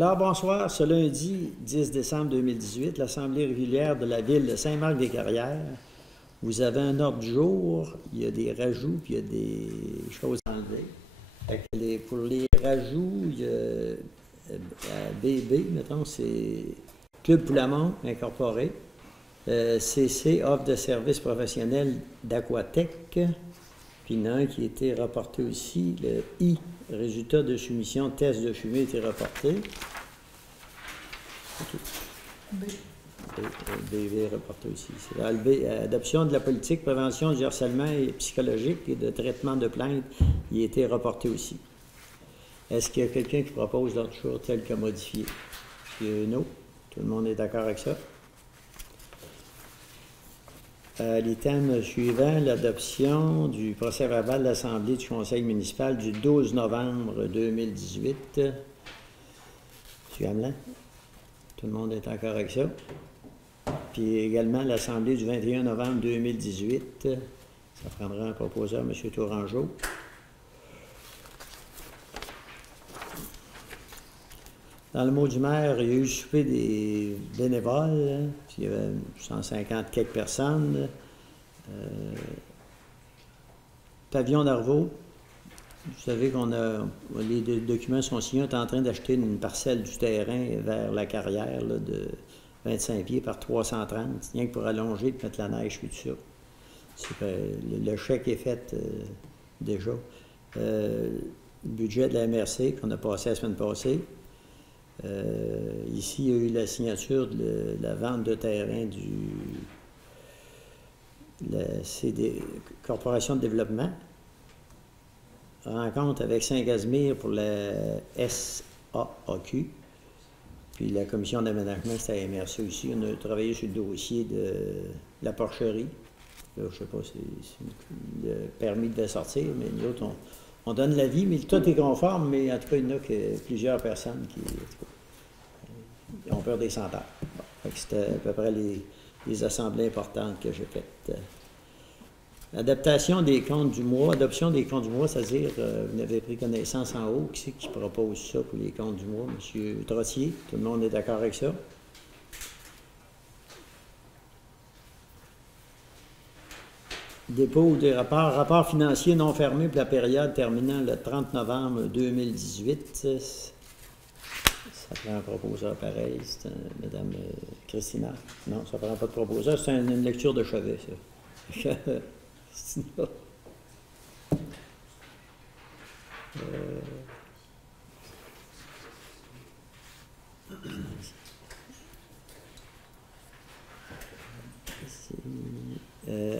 Alors, bonsoir. Ce lundi 10 décembre 2018, l'Assemblée régulière de la Ville de Saint-Marc-des-Carrières, vous avez un ordre du jour, il y a des rajouts, puis il y a des choses enlevées. Pour les rajouts, il y a BB, mettons, c'est Club Poulamont Incorporé, CC, offre de services professionnels d'Aquatech, puis il y en a un qui a été reporté aussi, le I, résultat de soumission, test de fumée a été reporté. Okay. BV reporté aussi. C'est adoption de la politique, prévention du harcèlement psychologique et de traitement de plaintes, il a été reporté aussi. Est-ce qu'il y a quelqu'un qui propose l'ordre du jour tel que modifié? Non. Tout le monde est d'accord avec ça? L'item suivant, l'adoption du procès-verbal de l'Assemblée du Conseil municipal du 12 novembre 2018. M. Hamelin? Tout le monde est d'accord avec ça? Puis également l'Assemblée du 21 novembre 2018. Ça prendra un proposeur, M. Tourangeau. Dans le mot du maire, il y a eu souper des bénévoles, puis il y avait 150 quelques personnes. Pavillon d'Arvaux, vous savez qu'on a, les documents sont signés, on est en train d'acheter une parcelle du terrain vers la carrière là, de 25 pieds par 330, rien que pour allonger et mettre la neige puis tout ça. Le chèque est fait déjà. Le budget de la MRC qu'on a passé la semaine passée. Ici, il y a eu la signature de la vente de terrain la Corporation de développement. Rencontre avec Saint-Casimir pour la SAAQ. Puis la commission d'aménagement, c'était à MRC aussi. On a travaillé sur le dossier de la porcherie. Là, je ne sais pas si le permis devait sortir, mais nous autres, on donne l'avis, mais tout est conforme, mais en tout cas, il y en a que plusieurs personnes qui ont peur des senteurs. Bon, c'était à peu près les assemblées importantes que j'ai faites. Adaptation des comptes du mois, adoption des comptes du mois, c'est-à-dire, vous avez pris connaissance en haut, qui c'est qui propose ça pour les comptes du mois? M. Trottier, tout le monde est d'accord avec ça? Dépôt des rapports, rapport financier non fermé pour la période terminant le 30 novembre 2018. Ça prend un proposeur pareil, c'est Mme Christina. Non, ça ne prend pas de proposeur, c'est une lecture de chevet, ça. Christina.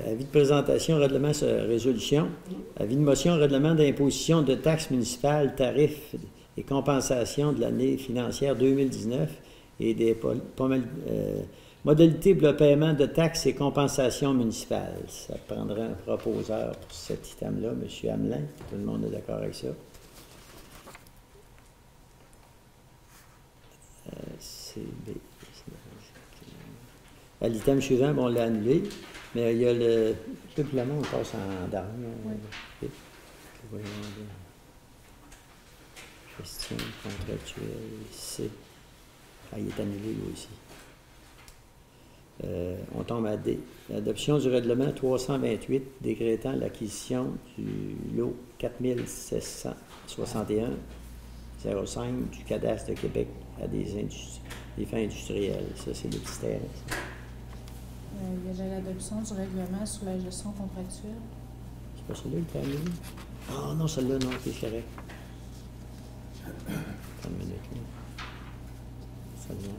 Avis de présentation, règlement sur résolution. Avis de motion, règlement d'imposition de taxes municipales, tarifs et compensations de l'année financière 2019 et des modalités pour le paiement de taxes et compensations municipales. Ça prendra un proposeur pour cet item-là, M. Hamelin. Tout le monde est d'accord avec ça. À l'item suivant, bon, on l'a annulé, mais il y a le supplément, on passe en dernier. Oui. Question contractuelle, C. Ah, il est annulé lui aussi. On tombe à D. L'adoption du règlement 328 décrétant l'acquisition du lot 4761-05 du cadastre de Québec à des fins industrielles. Ça, c'est le petit terrain. Il y a l'adoption du règlement sur la gestion contractuelle. C'est pas celui-là qui est annulé? Ah non, celle-là, non, c'est correct. Une minute, là. Celle-là.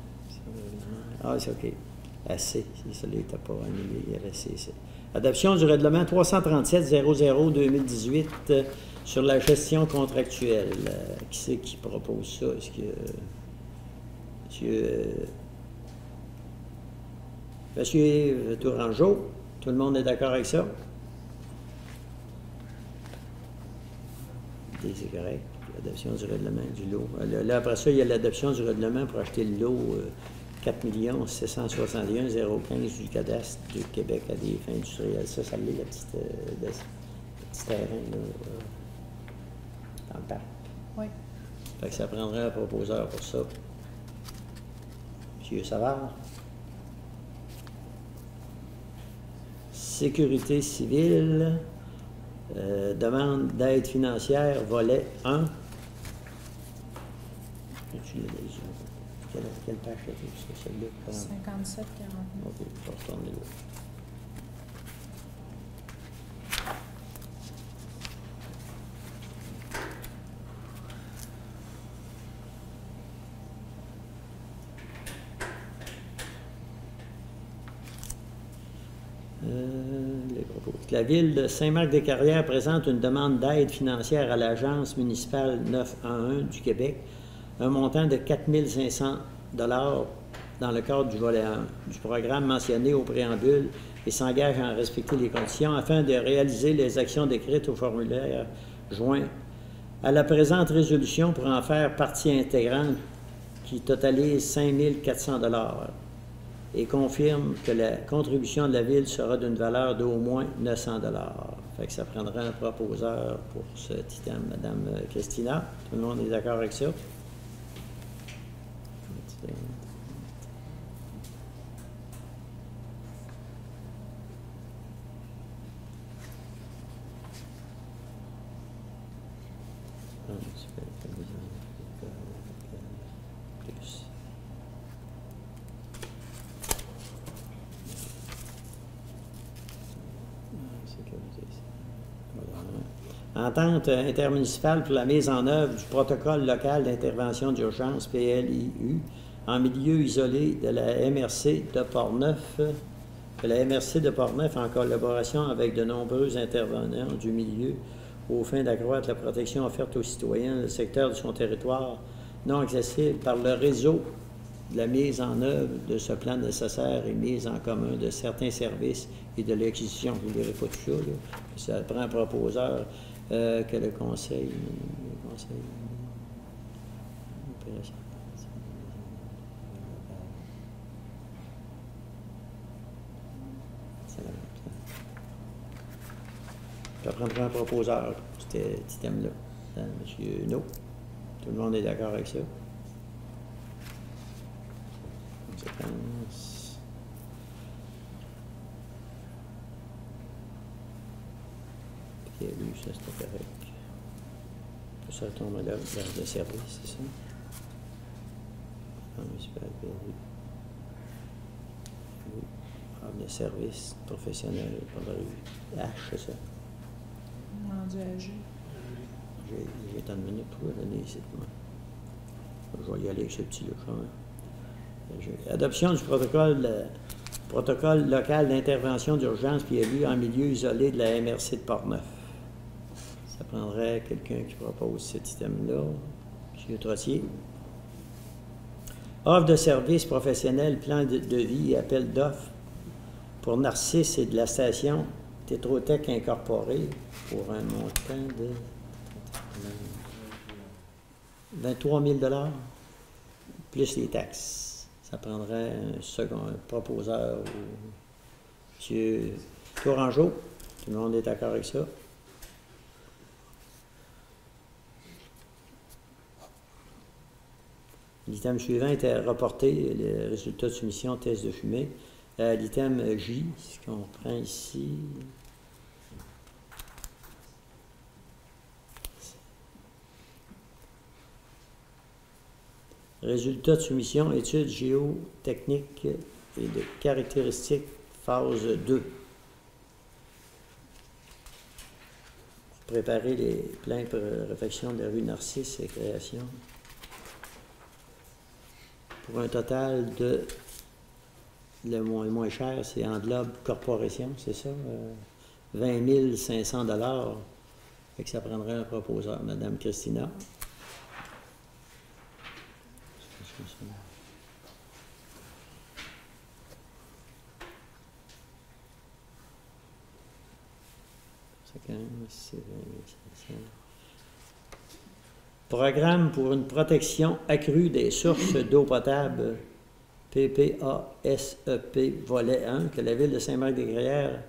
Ah, c'est OK. C, si celui-là n'était pas annulé, il y avait C. Adoption du règlement 337-00-2018 sur la gestion contractuelle. Qui c'est qui propose ça? Est-ce que Monsieur Tourangeau, tout le monde est d'accord avec ça? D, c'est correct. L'adoption du règlement du lot. Là, après ça, il y a l'adoption du règlement pour acheter le lot 4 761 015 du cadastre du Québec à des fins industrielles. Ça l'est, le petit terrain là, dans le parc. Oui. Fait que ça prendrait un proposeur pour ça. M. Savard. Sécurité civile, demande d'aide financière, volet 1. Quelle page c'est celle-là? 57, 49. OK, je vais retourner là. Les propos. La Ville de Saint-Marc-des-Carrières présente une demande d'aide financière à l'Agence municipale 911 du Québec, un montant de 4 500 $ dans le cadre du volet 1 du programme mentionné au préambule et s'engage à en respecter les conditions afin de réaliser les actions décrites au formulaire joint à la présente résolution pour en faire partie intégrante qui totalise 5 400 $ et confirme que la contribution de la Ville sera d'une valeur d'au moins 900 $. Fait que ça prendra un proposeur pour cet item, Mme Christina. Tout le monde est d'accord avec ça? Entente intermunicipale pour la mise en œuvre du protocole local d'intervention d'urgence PLIU en milieu isolé de la MRC de Portneuf, en collaboration avec de nombreux intervenants du milieu aux fins d'accroître la protection offerte aux citoyens dans le secteur de son territoire non accessible par le réseau de la mise en œuvre de ce plan nécessaire et mise en commun de certains services et de l'acquisition. Je ne dirai pas tout ça, là. Ça prend un proposeur que le conseil ça prendra un proposeur pour cet item-là. M. No. Tout le monde est d'accord avec ça? Conséquence. OK, lui, ça c'était correct. Ça tombe là, de service, c'est ça? Municipal, oui. De service professionnel pour la rue H, c'est ça? Rendu à G. J'ai tant de minutes pour le donner ici. Je vais y aller avec ce petit-là, quand même. Adoption du protocole local d'intervention d'urgence PLU en milieu isolé de la MRC de Portneuf. Ça prendrait quelqu'un qui propose cet item-là. M. Trottier. Offre de services professionnels, plan de vie et appel d'offres pour Narcisse et de la station Tétrotech Incorporée pour un montant de 23 000 $ plus les taxes. Ça prendrait un second proposeur ou M. Tourangeau. Tout le monde est d'accord avec ça? L'item suivant était reporté, le résultat de soumission, test de fumée. L'item J, ce qu'on prend ici. Résultat de soumission, études géotechniques et de caractéristiques, phase 2. Préparer les plans pour réfection de la rue Narcisse et création. Pour un total de, le moins cher, c'est Englobe Corporation, c'est ça? 20 500 $. Fait que ça prendrait un proposeur, Mme Christina. Programme pour une protection accrue des sources d'eau potable, PPASEP, volet 1, que la Ville de Saint-Marc-des-Carrières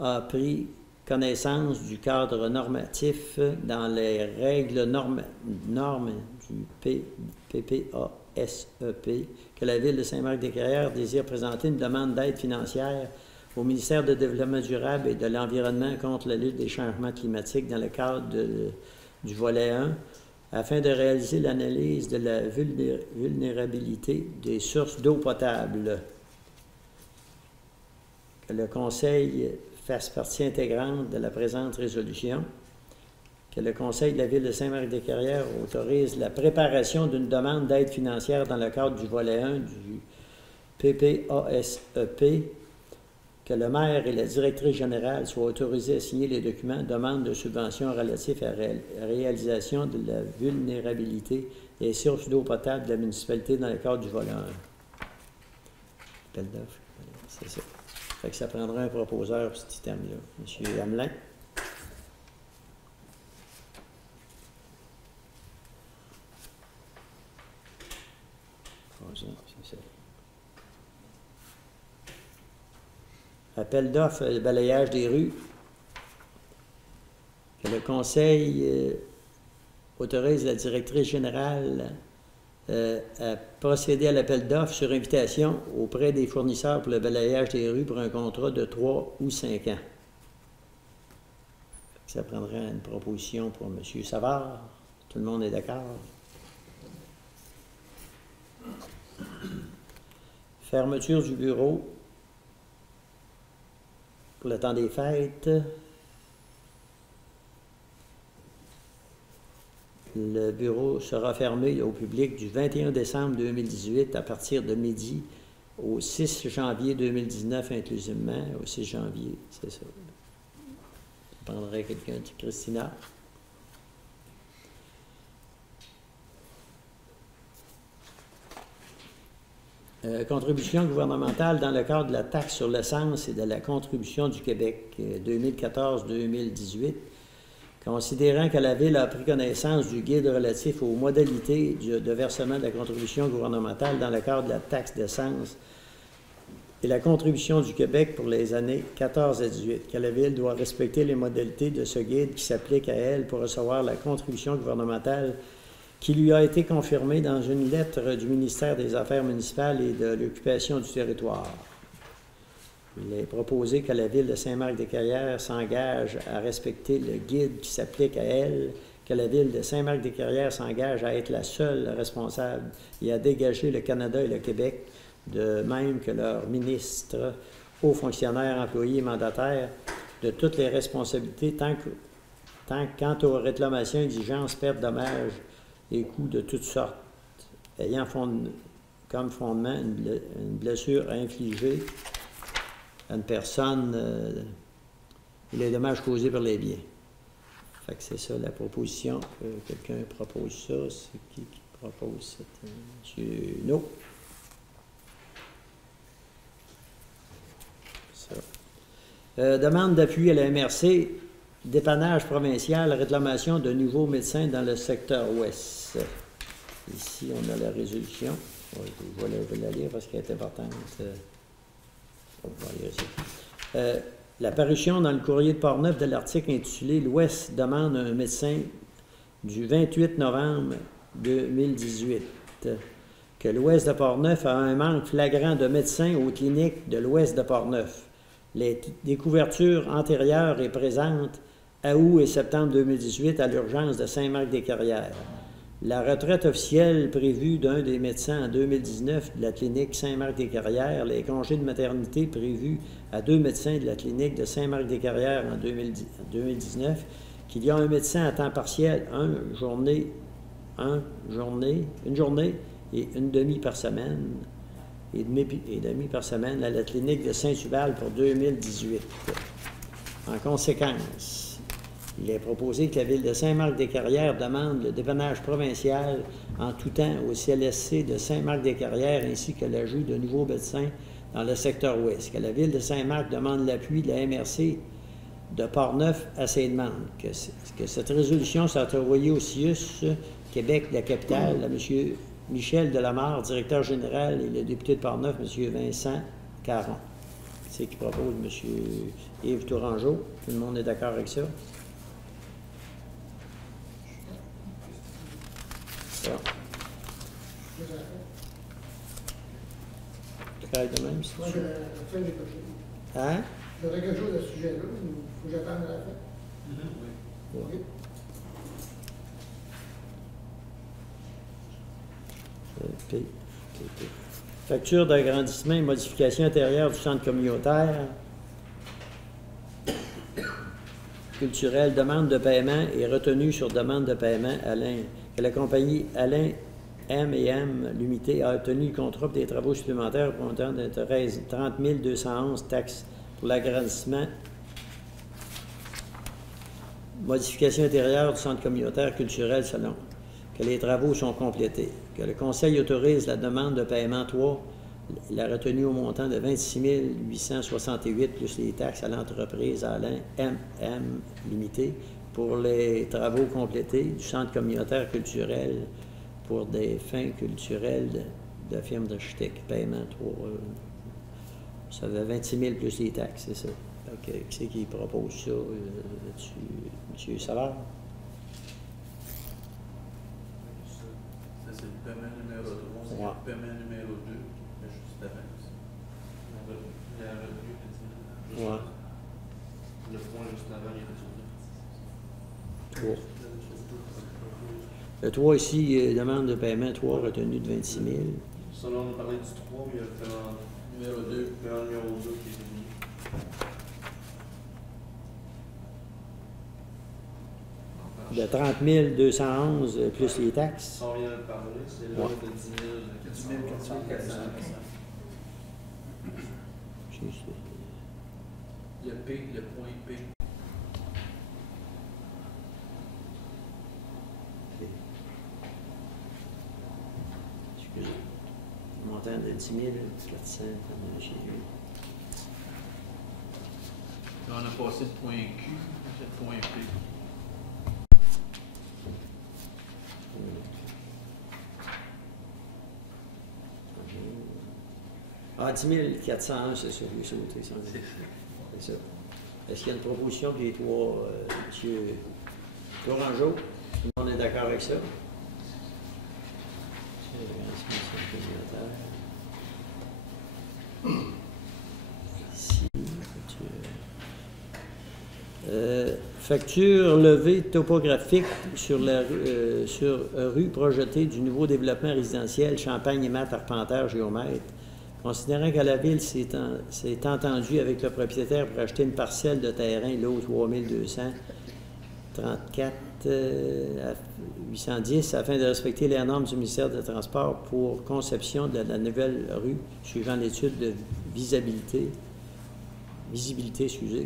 a pris connaissance du cadre normatif dans les règles normes du PPASEP ASEP, que la Ville de Saint-Marc-des-Carrières désire présenter une demande d'aide financière au ministère de Développement durable et de l'Environnement contre la lutte des changements climatiques dans le cadre du volet 1, afin de réaliser l'analyse de la vulnérabilité des sources d'eau potable. Que le Conseil fasse partie intégrante de la présente résolution. Que le Conseil de la Ville de Saint-Marc-des-Carrières autorise la préparation d'une demande d'aide financière dans le cadre du volet 1 du PPASEP. Que le maire et la directrice générale soient autorisés à signer les documents demande de subvention relatifs à la réalisation de la vulnérabilité des sources d'eau potable de la municipalité dans le cadre du volet 1. Appel d'offres. C'est ça. Fait que ça prendra un proposeur pour cet item-là. M. Hamelin. C'est ça. Appel d'offres, le balayage des rues. Que le Conseil autorise la directrice générale à procéder à l'appel d'offres sur invitation auprès des fournisseurs pour le balayage des rues pour un contrat de 3 ou 5 ans. Ça prendrait une proposition pour M. Savard. Tout le monde est d'accord? Fermeture du bureau pour le temps des fêtes. Le bureau sera fermé au public du 21 décembre 2018 à partir de midi au 6 janvier 2019 inclusivement. Au 6 janvier, c'est ça. Je prendrais quelqu'un, Christina. Contribution gouvernementale dans le cadre de la taxe sur l'essence et de la contribution du Québec 2014-2018, considérant que la Ville a pris connaissance du guide relatif aux modalités de versement de la contribution gouvernementale dans le cadre de la taxe d'essence et la contribution du Québec pour les années 14 à 18, que la Ville doit respecter les modalités de ce guide qui s'applique à elle pour recevoir la contribution gouvernementale qui lui a été confirmé dans une lettre du ministère des Affaires municipales et de l'occupation du territoire. Il est proposé que la Ville de Saint-Marc-des-Carrières s'engage à respecter le guide qui s'applique à elle, que la Ville de Saint-Marc-des-Carrières s'engage à être la seule responsable et à dégager le Canada et le Québec, de même que leurs ministres, hauts fonctionnaires, employés et mandataires, de toutes les responsabilités quant aux réclamations, exigences, pertes, dommages et coûts de toutes sortes, ayant comme fondement une blessure infligée à une personne et les dommages causés par les biens. Fait que c'est ça la proposition. Quelqu'un propose ça. C'est qui propose cette... Monsieur No. Ça. Demande d'appui à la MRC. Dépannage provincial, réclamation de nouveaux médecins dans le secteur ouest. Ici, on a la résolution. Je vais la lire parce qu'elle est importante. On va lire ici. La parution dans le courrier de Portneuf de l'article intitulé « L'Ouest demande un médecin » du 28 novembre 2018. Que l'Ouest de Portneuf a un manque flagrant de médecins aux cliniques de l'Ouest de Portneuf. Les découvertures antérieures et présentes à août et septembre 2018 à l'urgence de Saint-Marc-des-Carrières. La retraite officielle prévue d'un des médecins en 2019 de la clinique Saint-Marc-des-Carrières, les congés de maternité prévus à 2 médecins de la clinique de Saint-Marc-des-Carrières en 2019, qu'il y a un médecin à temps partiel, une journée et une demi par semaine, et demi par semaine à la clinique de Saint-Hubal pour 2018. En conséquence, il est proposé que la Ville de Saint-Marc-des-Carrières demande le dépannage provincial en tout temps au CLSC de Saint-Marc-des-Carrières ainsi que l'ajout de nouveaux médecins dans le secteur ouest. Que la Ville de Saint-Marc demande l'appui de la MRC de Portneuf à ses demandes. Que cette résolution soit envoyée au CIUS Québec, la capitale, à M. Michel Delamarre, directeur général, et le député de Portneuf, M. Vincent Caron. C'est qui propose M. Yves Tourangeau. Tout le monde est d'accord avec ça? Ça. correct de même? Si Moi, tu... la fin, j'ai pas fini. Hein? J'aurais quelque chose à ce sujet-là, ou faut que j'attende à la fin? Ouais. OK. P. Facture d'agrandissement et modification intérieure du centre communautaire. Culturel, demande de paiement et retenue sur demande de paiement Alain, que la compagnie Alain M&M Limité a obtenu le contrat pour des travaux supplémentaires pour un montant de 30 211 taxes pour l'agrandissement, modification intérieure du centre communautaire culturel selon que les travaux sont complétés, que le Conseil autorise la demande de paiement 3, la retenue au montant de 26 868 plus les taxes à l'entreprise Alain M&M Limité pour les travaux complétés du centre communautaire culturel pour des fins culturelles de firme d'architecte. Paiement 3, ça fait 26 000 plus les taxes, c'est ça. Donc, qui c'est qui propose ça? M. Savard? Ça, c'est le paiement numéro 3, c'est Ouais. le paiement numéro 2, mais juste avant ça. La revenu, Ouais. le point juste avant, il y a 3. Le 3 ici, demande de paiement 3, retenue de 26 000. Ça, là, on a parlé du 3, mais il y a le paiement numéro 2, le paiement numéro 2 qui est venu. De 30 211 plus les taxes. Ça, on vient de parler, c'est là Ouais. de 10 400. Le P, le point P. Excusez. Montant de 10 400, j'ai lu. Là, on a passé le point Q, c'est le point P. Ah, 10 401, c'est ça, j'ai sauté. C'est ça. Est-ce qu'il y a une proposition des trois, M. Tourangeau? Tout le monde est d'accord avec ça? Ici, facture levée topographique sur la rue projetée du nouveau développement résidentiel Champagne-Aimant-Arpentaire Géomètre. Considérant que la Ville s'est entendue avec le propriétaire pour acheter une parcelle de terrain, lot 3234 810, afin de respecter les normes du ministère des Transports pour conception de la nouvelle rue, suivant l'étude de visibilité,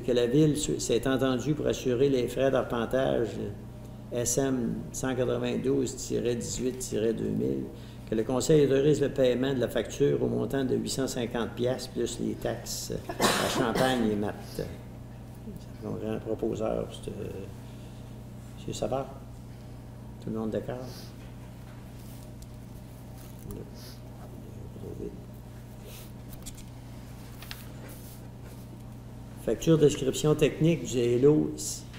que la Ville s'est entendue pour assurer les frais d'arpentage SM 192-18-2000, que le Conseil autorise le paiement de la facture au montant de 850$ plus les taxes à Champagne et Matt. C'est un grand proposeur, c'est M. Savard. Tout le monde d'accord? Facture de description technique du HELO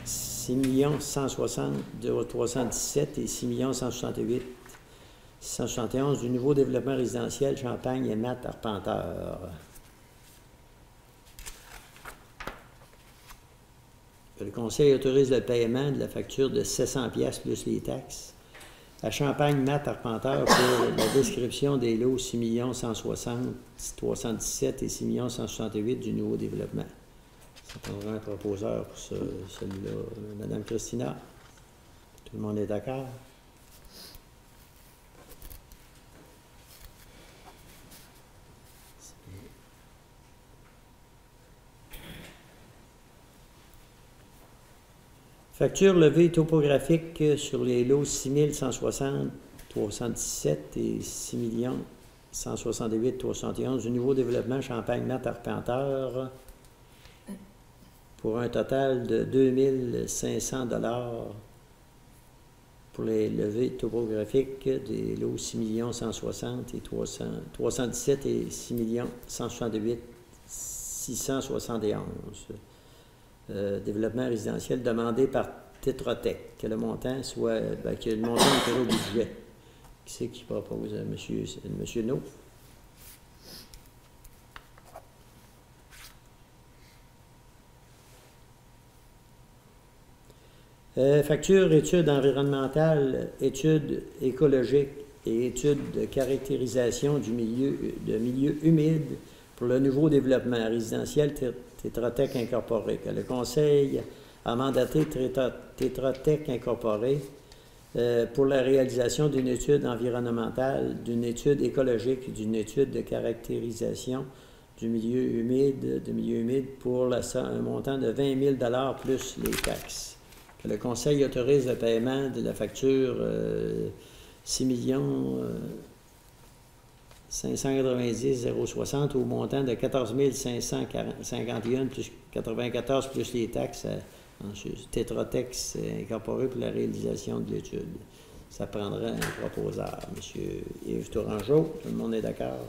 6 160 317 et 6 168 671 du nouveau développement résidentiel Champagne et Matt Arpenteur. Le Conseil autorise le paiement de la facture de 700$ plus les taxes à Champagne Matt Arpenteur pour la description des lots 6 160 317 et 6 168 du nouveau développement. Ça prendra un proposeur pour celui-là. Madame Christina, tout le monde est d'accord? Facture levée topographique sur les lots 6 160 317 et 6 168 371 du nouveau développement Champagne-Matt Arpenteur pour un total de 2 500$ pour les levées topographiques des lots 6 160 et 317 et 6 168 671. Développement résidentiel demandé par Tetrotech, que le montant soit, que le montant est au budget. Qui c'est qui propose? Monsieur No? Facture, études environnementales, études écologiques et études de caractérisation du milieu humide pour le nouveau développement résidentiel Tetra Tech Incorporé. Que le Conseil a mandaté Tetra Tech Incorporé pour la réalisation d'une étude environnementale, d'une étude écologique, d'une étude de caractérisation du milieu humide pour un montant de 20 000 $ plus les taxes. Que le Conseil autorise le paiement de la facture 6 590 060 au montant de 14 551 plus 94 plus les taxes Tetra Tech incorporé pour la réalisation de l'étude. Ça prendra un proposeur, M. Yves Tourangeau. Tout le monde est d'accord?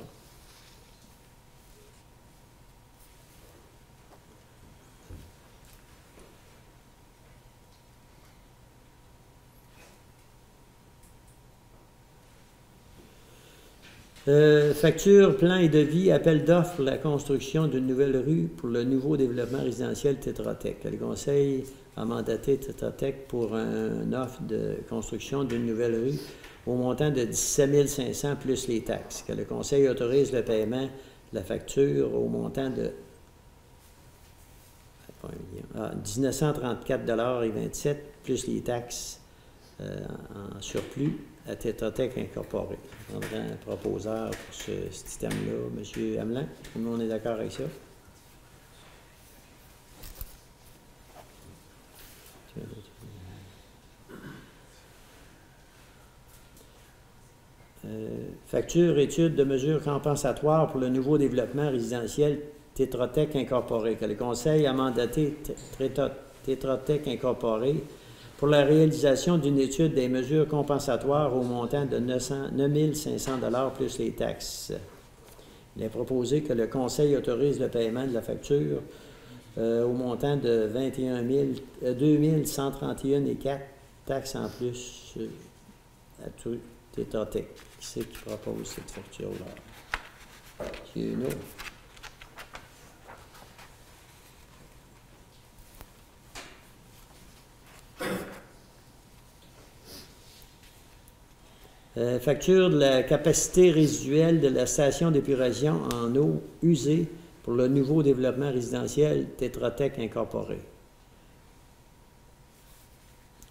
Facture, plan et devis, appel d'offres pour la construction d'une nouvelle rue pour le nouveau développement résidentiel Tetra Tech. Le Conseil a mandaté Tetra Tech pour une offre de construction d'une nouvelle rue au montant de 17 500 plus les taxes. Que le Conseil autorise le paiement de la facture au montant de 1934,27 $ plus les taxes en surplus à Tetra Tech Incorporé. On prendra un proposeur pour ce système-là. M. Hamelin, tout le monde est d'accord avec ça? Facture, étude de mesures compensatoires pour le nouveau développement résidentiel Tetra Tech Incorporé. Que le Conseil a mandaté Tetra Tech Incorporé pour la réalisation d'une étude des mesures compensatoires au montant de 9 500 $ plus les taxes. Il est proposé que le Conseil autorise le paiement de la facture au montant de 2 131,04 taxes en plus à tout Tetra Tech. Qui c'est qui propose cette facture-là? C'est une autre. Facture de la capacité résiduelle de la station d'épuration en eau usée pour le nouveau développement résidentiel Tetra Tech Incorporé.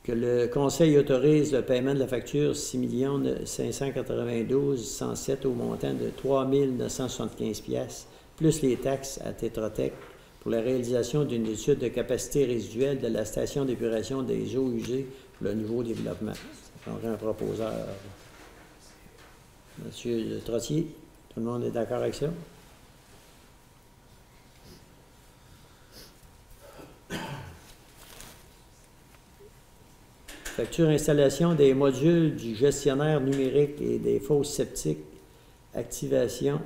Que le Conseil autorise le paiement de la facture 6 592 107 au montant de 3 975 $ plus les taxes à Tetra Tech pour la réalisation d'une étude de capacité résiduelle de la station d'épuration des eaux usées pour le nouveau développement. Ça prendrait un proposeur. Monsieur Trottier, tout le monde est d'accord avec ça? Facture installation des modules du gestionnaire numérique et des fosses septiques. Activation,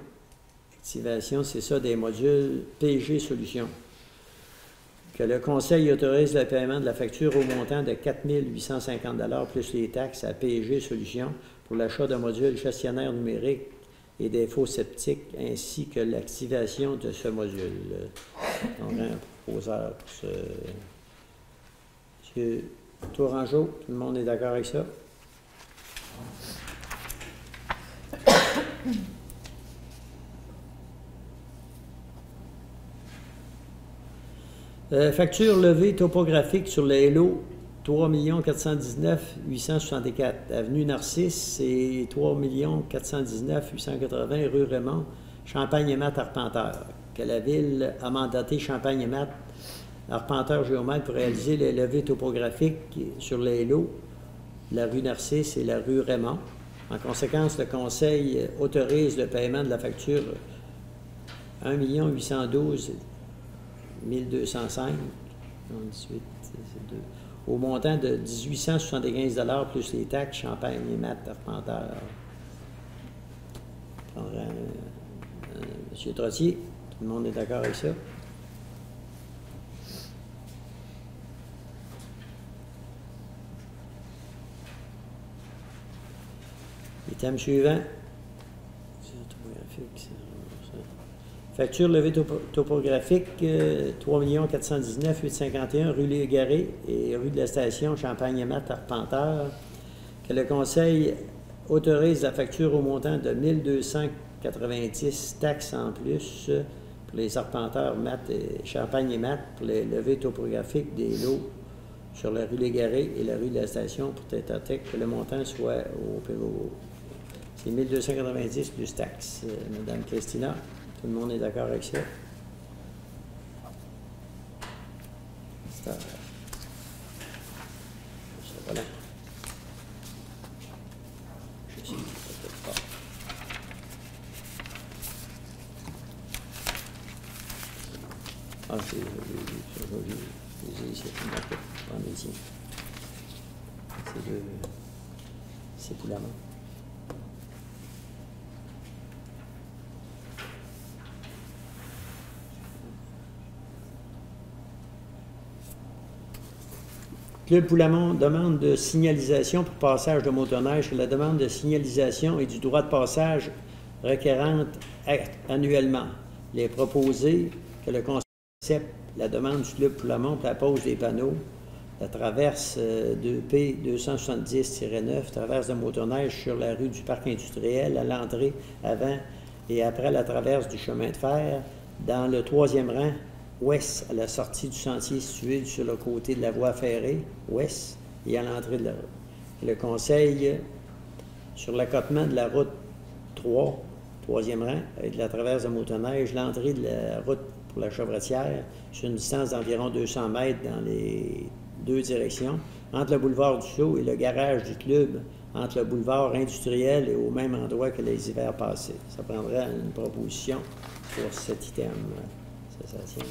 c'est ça, des modules PG Solutions. Que le Conseil autorise le paiement de la facture au montant de 4 850 $ plus les taxes à PG Solutions pour l'achat de modules gestionnaire numérique et des fosses septiques ainsi que l'activation de ce module. On a un proposeur pour ce. Monsieur Tourangeau, tout le monde est d'accord avec ça? Facture levée topographique sur le Hello 3 419 864 avenue Narcisse et 3 419 880 rue Raymond, Champagne-et-Mat, Arpenteur. Que la ville a mandaté Champagne-et-Mat, Arpenteur géomètre pour réaliser les levées topographiques sur le Hello, la rue Narcisse et la rue Raymond. En conséquence, le Conseil autorise le paiement de la facture 1 812 1205 18, c'est 2, au montant de 1875 $ plus les taxes Champagne et Mat Arpenteur. M. Trottier, tout le monde est d'accord avec ça? Item suivant. Facture levée topographique, 3 419 851, rue Légaré et rue de la Station, Champagne-Amat, Arpenteur. Que le Conseil autorise la facture au montant de 1290 taxes en plus pour les arpenteurs Mat et Champagne et Mat pour les levées topographiques des lots sur la rue Légaré et la rue de la Station pour Tétatec, que le montant soit au PVO. C'est 1290 plus taxes. Madame Christina, tout le monde est d'accord avec ça? Ça, voilà. Je sais, peut-être pas. Ah, c'est c'est pour la main. Club Poulamont demande de signalisation pour passage de motoneige. La demande de signalisation et du droit de passage requérante annuellement. Il est proposé que le Conseil accepte la demande du Club Poulamont pour la pose des panneaux. La traverse 2P 270-9, traverse de motoneige sur la rue du Parc industriel à l'entrée, avant et après la traverse du chemin de fer, dans le 3e rang ouest, à la sortie du sentier situé sur le côté de la voie ferrée, ouest, et à l'entrée de la route. Le Conseil, sur l'accotement de la route 3, 3e rang, avec la traverse de motoneige, l'entrée de la route pour la Chevretière, sur une distance d'environ 200 mètres dans les deux directions, entre le boulevard du Sceau et le garage du club, entre le boulevard industriel et au même endroit que les hivers passés. Ça prendrait une proposition pour cet item. Ça tient.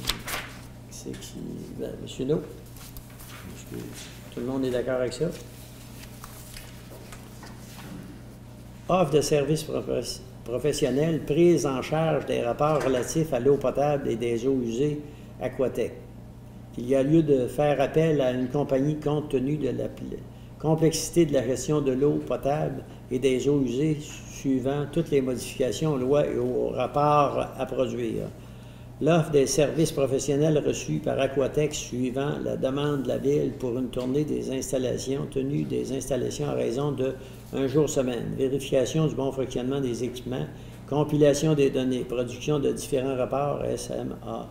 C'est qui? Ben, Monsieur No? Tout le monde est d'accord avec ça? Offre de services professionnels, prise en charge des rapports relatifs à l'eau potable et des eaux usées Aquatec. Il y a lieu de faire appel à une compagnie compte tenu de la complexité de la gestion de l'eau potable et des eaux usées suivant toutes les modifications aux lois et aux rapports à produire. L'offre des services professionnels reçus par Aquatec suivant la demande de la Ville pour une tournée des installations, tenue des installations à raison de 1 jour semaine, vérification du bon fonctionnement des équipements, compilation des données, production de différents rapports SMAE,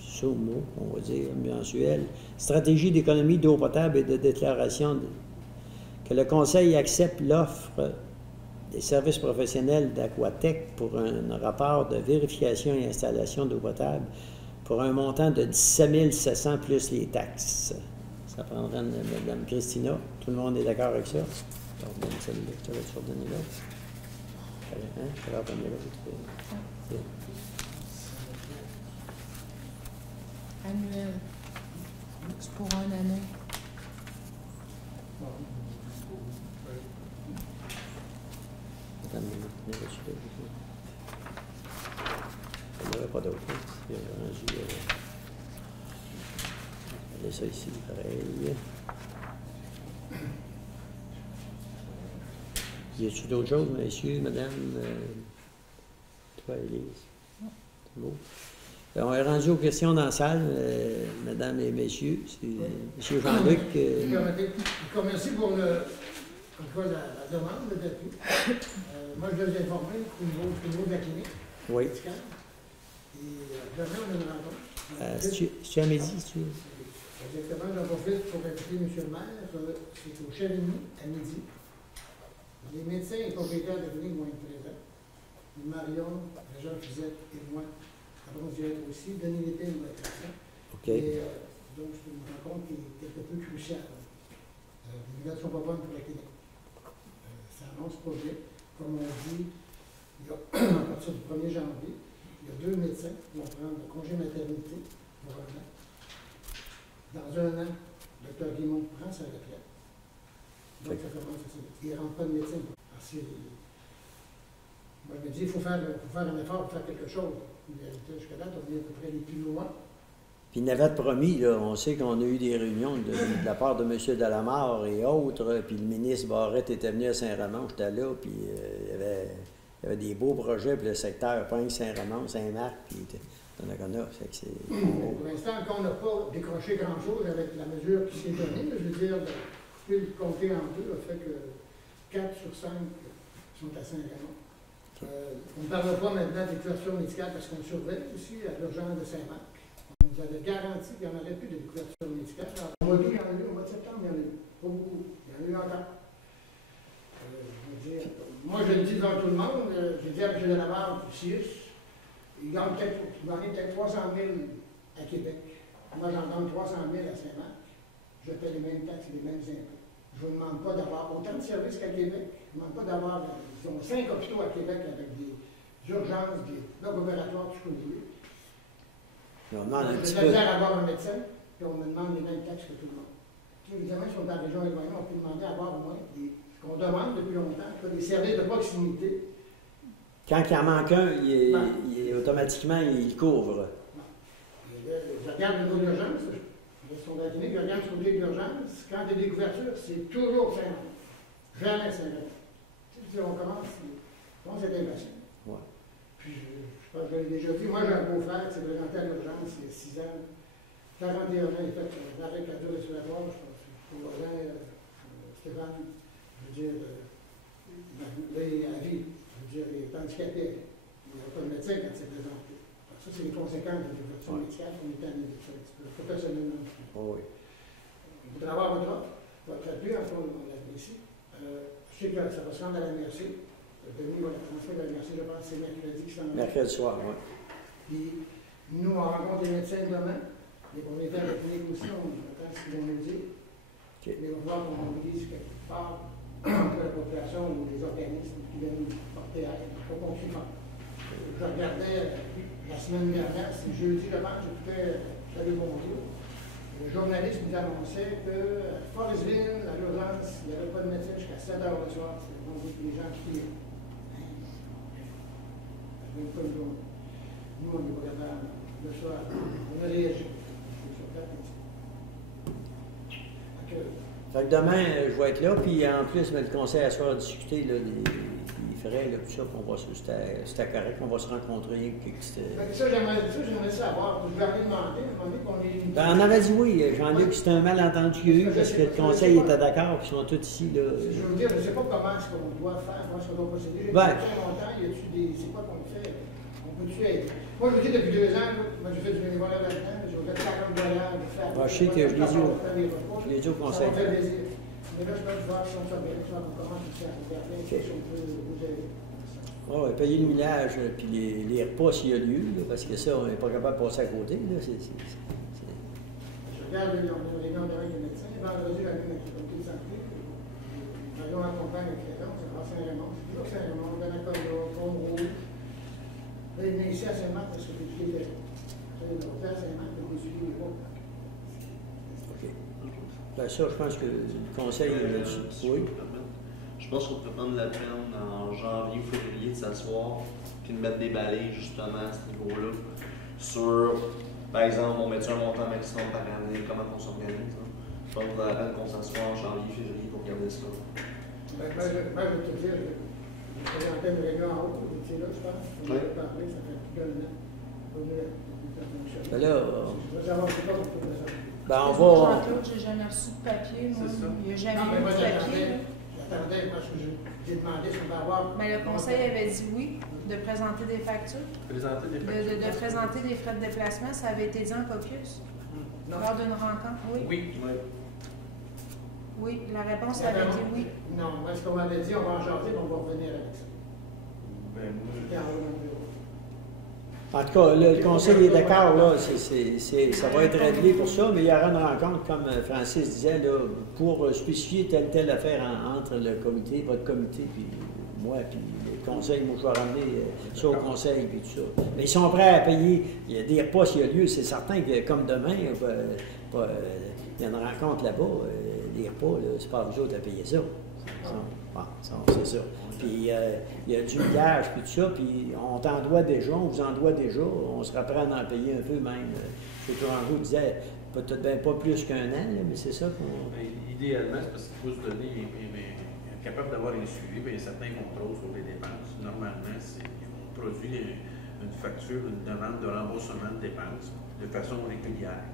SOMO, on va dire, mensuels, stratégie d'économie d'eau potable et de déclaration que le Conseil accepte l'offre des services professionnels d'Aquatec pour un rapport de vérification et installation d'eau potable pour un montant de 17 700 plus les taxes. Ça prendra Mme Christina. Tout le monde est d'accord avec ça? Je te redonne celle-là. Tu vas te redonner l'autre. Hein? Je vais redonner l'autre. Annuel. C'est pour une année. Il n'y aurait pas d'autre. Il y a rendu. On a ça ici, pareil. Y a-t-il d'autres choses, messieurs, madame? Toi, Élise? C'est beau. On est rendu aux questions dans la salle, mesdames et messieurs. C'est M. Jean-Luc. Merci pour la demande d'appui. Moi, je les ai informés au niveau de la clinique. Oui. Médicale. Et demain, on a une rencontre. C'est à midi, si tu veux. Exactement, j'en profite pour inviter M. le maire. C'est au Chavigny, à midi. Les médecins et propriétaires de la clinique vont être présents. Marion, Jean Fizette et moi allons y être aussi. Denis Lépine va être présent. OK. Et, donc, c'est une rencontre qui est quelque peu cruciale. Les nouvelles ne sont pas bonnes pour la clinique. Ça annonce pas bien. Comme on dit, à partir du 1er janvier, il y a 2 médecins qui vont prendre le congé maternité pour 1 an. Dans 1 an, le Dr Guimond prend sa retraite. Donc, ça commence à se dire. Il ne rentre pas de médecine. Moi, je me dis, il faut faire un effort pour faire quelque chose. Jusqu'à date, on est à peu près les plus loin. Puis il n'avait promis, là, on sait qu'on a eu des réunions de la part de M. Delamare et autres, puis le ministre Barrette était venu à Saint-Raymond, j'étais là, puis il il y avait des beaux projets pour le secteur, Pointe, Saint-Raymond, Saint-Marc, puis Donnacona. Fait que c'est... Pour l'instant, encore, on n'a pas décroché grand-chose avec la mesure qui s'est donnée. Je veux dire, de couper le comté en deux a fait que 4 sur 5 sont à Saint-Raymond. On ne parlera pas maintenant des couvertures médicales parce qu'on surveille aussi à l'urgence de Saint-Marc. On nous avait garanti qu'il n'y en aurait plus de couverture médicale. Alors, au mois d'août, il y en a eu, au mois de septembre, il y en a eu. Pas beaucoup. Il y en a eu encore. Je veux dire, moi, je le dis devant tout le monde, je dis à M. Delabarre, CIUS, il gagne peut-être 300 000 à Québec. Moi, j'en donne 300 000 à Saint-Marc. Je paie les mêmes taxes et les mêmes impôts. Je ne vous demande pas d'avoir autant de services qu'à Québec. Je ne vous demande pas d'avoir, ils ont 5 hôpitaux à Québec avec des urgences, des blocs opératoires, tout ce que vous voulez. On demande un petit J'ai peu. de la avoir un médecin, puis on me demande les mêmes taxes que tout le monde. Évidemment, si on est dans la région éloignée, on peut demander à avoir au moins ce qu'on demande depuis longtemps, des services de proximité. Quand il en manque un, automatiquement, il couvre. Je regarde le niveau d'urgence, je suis sur la clinique, je regarde sur le niveau d'urgence, quand il y a des couvertures, c'est toujours Saint-Raymond. Jamais Saint-Raymond. Si on commence c'est impatient. Ouais. Puis, je pense que je l'ai déjà dit, moi j'ai un beau-frère qui s'est présenté à l'urgence il y a 6 ans. 41 ans, il a fait l'arrêt cardio-respiratoire, je pense, pour voisin Stéphane, je veux dire, là, il est à vie, je veux dire, il est handicapé. Il n'y a pas de médecin quand il s'est présenté. Alors, ça, c'est les conséquences de l'évolution médicale qu'on est tanné de ça, un petit peu, professionnellement. Oh, oui. Vous voudrez avoir votre appui, en fait, on l'a dit ici. Je sais que ça va se rendre à la MRC. Denis va la transférer à la MRC, je pense que c'est mercredi qui s'en va. Mercredi soir, oui. Puis, nous, on rencontre les médecins demain. Les propriétaires de la clinique aussi, on attend ce qu'ils vont nous dire. Okay. Mais on va voir qu'on mobilise quelque part entre la population ou les organismes qui viennent nous porter à aide. Faut qu'on s'y fasse. Je regardais la semaine dernière, c'est jeudi, je pense, j'écoutais Salut Bonjour. Le journaliste nous annonçait que à Forestville, à l'urgence, il n'y avait pas de médecin jusqu'à 7 h le soir. Donc, les gens criaient. Même pas une journée. Nous, on est pas capable. Le soir, on a réagi. Fait que demain, je vais être là, puis en plus, le conseil à soir discuter là, des frais, là, tout ça, qu'on va c'était correct, on va se rencontrer. Ça, j'aimerais savoir. Je vais aller demander qu'on est. Ben, on avait dit oui, Jean-Luc, c'était un malentendu qu'il y a eu parce que le conseil était d'accord, puis ils sont tous ici. Là. Je veux dire, je ne sais pas comment est-ce qu'on doit faire, comment est-ce qu'on doit procéder. J'ai Ouais. fait longtemps, c'est quoi qu'on fait? On peut-tu aider? Moi, je vous dis depuis 2 ans, moi, j'ai fait du bénévolat là-dedans, j'ai fait 40 voyages, j'ai fait. Je sais que je l'ai dit au conseil. Ça me fait plaisir. Mais là, je vais voir si on fait bien, on commence aussi à regarder si on peut vous aider. Oui, payer le millage, puis les repas s'il y a lieu, là, parce que ça, on n'est pas capable de passer à côté. Là, Je regarde, on a une réunion avec les médecins. Vendredi, la réunion avec le comité de santé. On accompagne avec les dons, c'est à Saint-Raymond. C'est toujours Saint-Raymond, Donnacona, Pont-Rouge. Là, il venait ici à Saint-Marc parce que j'ai fait l'hôtel à Saint-Marc, donc j'ai suivi les groupes. OK. Ben, ça, je pense que le conseil oui. Je pense qu'on peut prendre la peine en janvier, février de s'asseoir puis de mettre des balays justement à ce niveau-là sur, par exemple, on met un montant maximum par année, comment on s'organise. Hein? Je pense qu'on a la peine qu'on s'assoie en janvier, février pour regarder ça. Ben, je vais te dire, j'ai présenté une réunion en haut, vous étiez là, je pense. On a parlé, ça fait plus d'un an. Ben là, je veux savoir c'est quoi pour trouver ça. ben, on va. Jean-Claude, j'ai jamais reçu de papier. Moi. C'est ça. Il n'y a jamais Non, mais eu moi, de papier. j'attendais parce que j'ai demandé si on va avoir. Mais le conseil avait dit oui, de présenter des factures. Présenter des De présenter des frais de déplacement, ça avait été dit en caucus. Lors d'une rencontre, oui. Oui. Oui, la réponse avait dit oui. Non, moi, ce qu'on m'avait dit, on va en jaser, on va revenir avec ça. Ben, C'était en haut dans le bureau. En tout cas, le conseil est d'accord, là, ça va être réglé pour ça, mais il y aura une rencontre, comme Francis disait, là, pour spécifier telle affaire entre le comité, votre comité, puis moi, puis le conseil. Moi, je vais ramener ça au conseil, puis tout ça. Mais ils sont prêts à payer. Il y a des repas s'il y a lieu, c'est certain que, comme demain, il y a une rencontre là-bas, les repas, c'est pas vous autres à payer ça. C'est ça. Puis il y a du millage, puis tout ça, puis on t'en doit déjà, on vous en doit déjà, on sera prêt à en payer un peu même. M. Tourangeau disait, peut-être bien pas plus qu'un an, là, mais c'est ça qu'on... Idéalement, c'est parce qu'il faut se donner un capable d'avoir les suivis, bien, il y a certains contrôles sur les dépenses. Normalement, on produit une facture, une demande de remboursement de dépenses de façon régulière.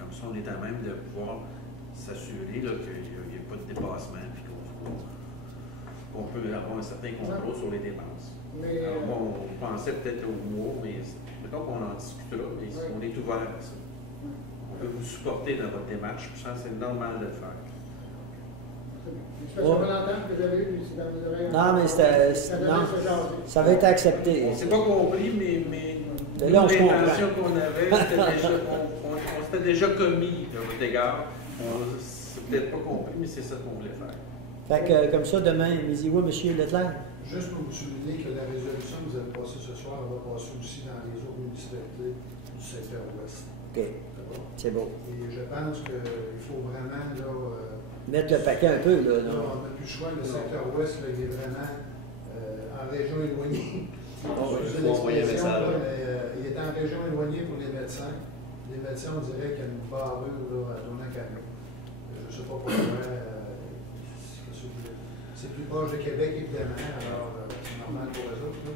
Comme ça, on est à même de pouvoir s'assurer qu'il n'y ait pas de dépassement et qu'on peut avoir un certain contrôle sur les dépenses. Mais, Alors, bon, on pensait peut-être au mois, mais mettons qu'on en discutera, mais on est ouvert à ça. On peut vous supporter dans votre démarche, puis ça, c'est normal de le faire. c'est parce que l'entente que j'avais eue, c'est dans les oreilles. Non, mais ça va être accepté. On ne s'est pas compris, mais Mais là, on se comprend. l'intention qu'on avait, on s'était déjà commis de votre égard. On ne s'est peut-être pas compris, mais c'est ça qu'on voulait faire. Fait que, comme ça, demain, midi, oui, monsieur Leclerc. Juste pour vous souligner que la résolution que vous avez passée ce soir, elle va passer aussi dans les autres municipalités du secteur ouest. OK, c'est beau. Et je pense qu'il faut vraiment, là, Mettre le paquet un peu, là. là, Non? on n'a plus le choix, le secteur ouest, là, il est vraiment en région éloignée. Oh, Je il sais faut envoyer un l'expression, message. là, mais il est en région éloignée pour les médecins. Les médecins, on dirait qu'il y a une barrure là, à Donnacano. Je ne sais pas pourquoi. C'est plus proche de Québec, évidemment, alors c'est normal pour eux autres. Là.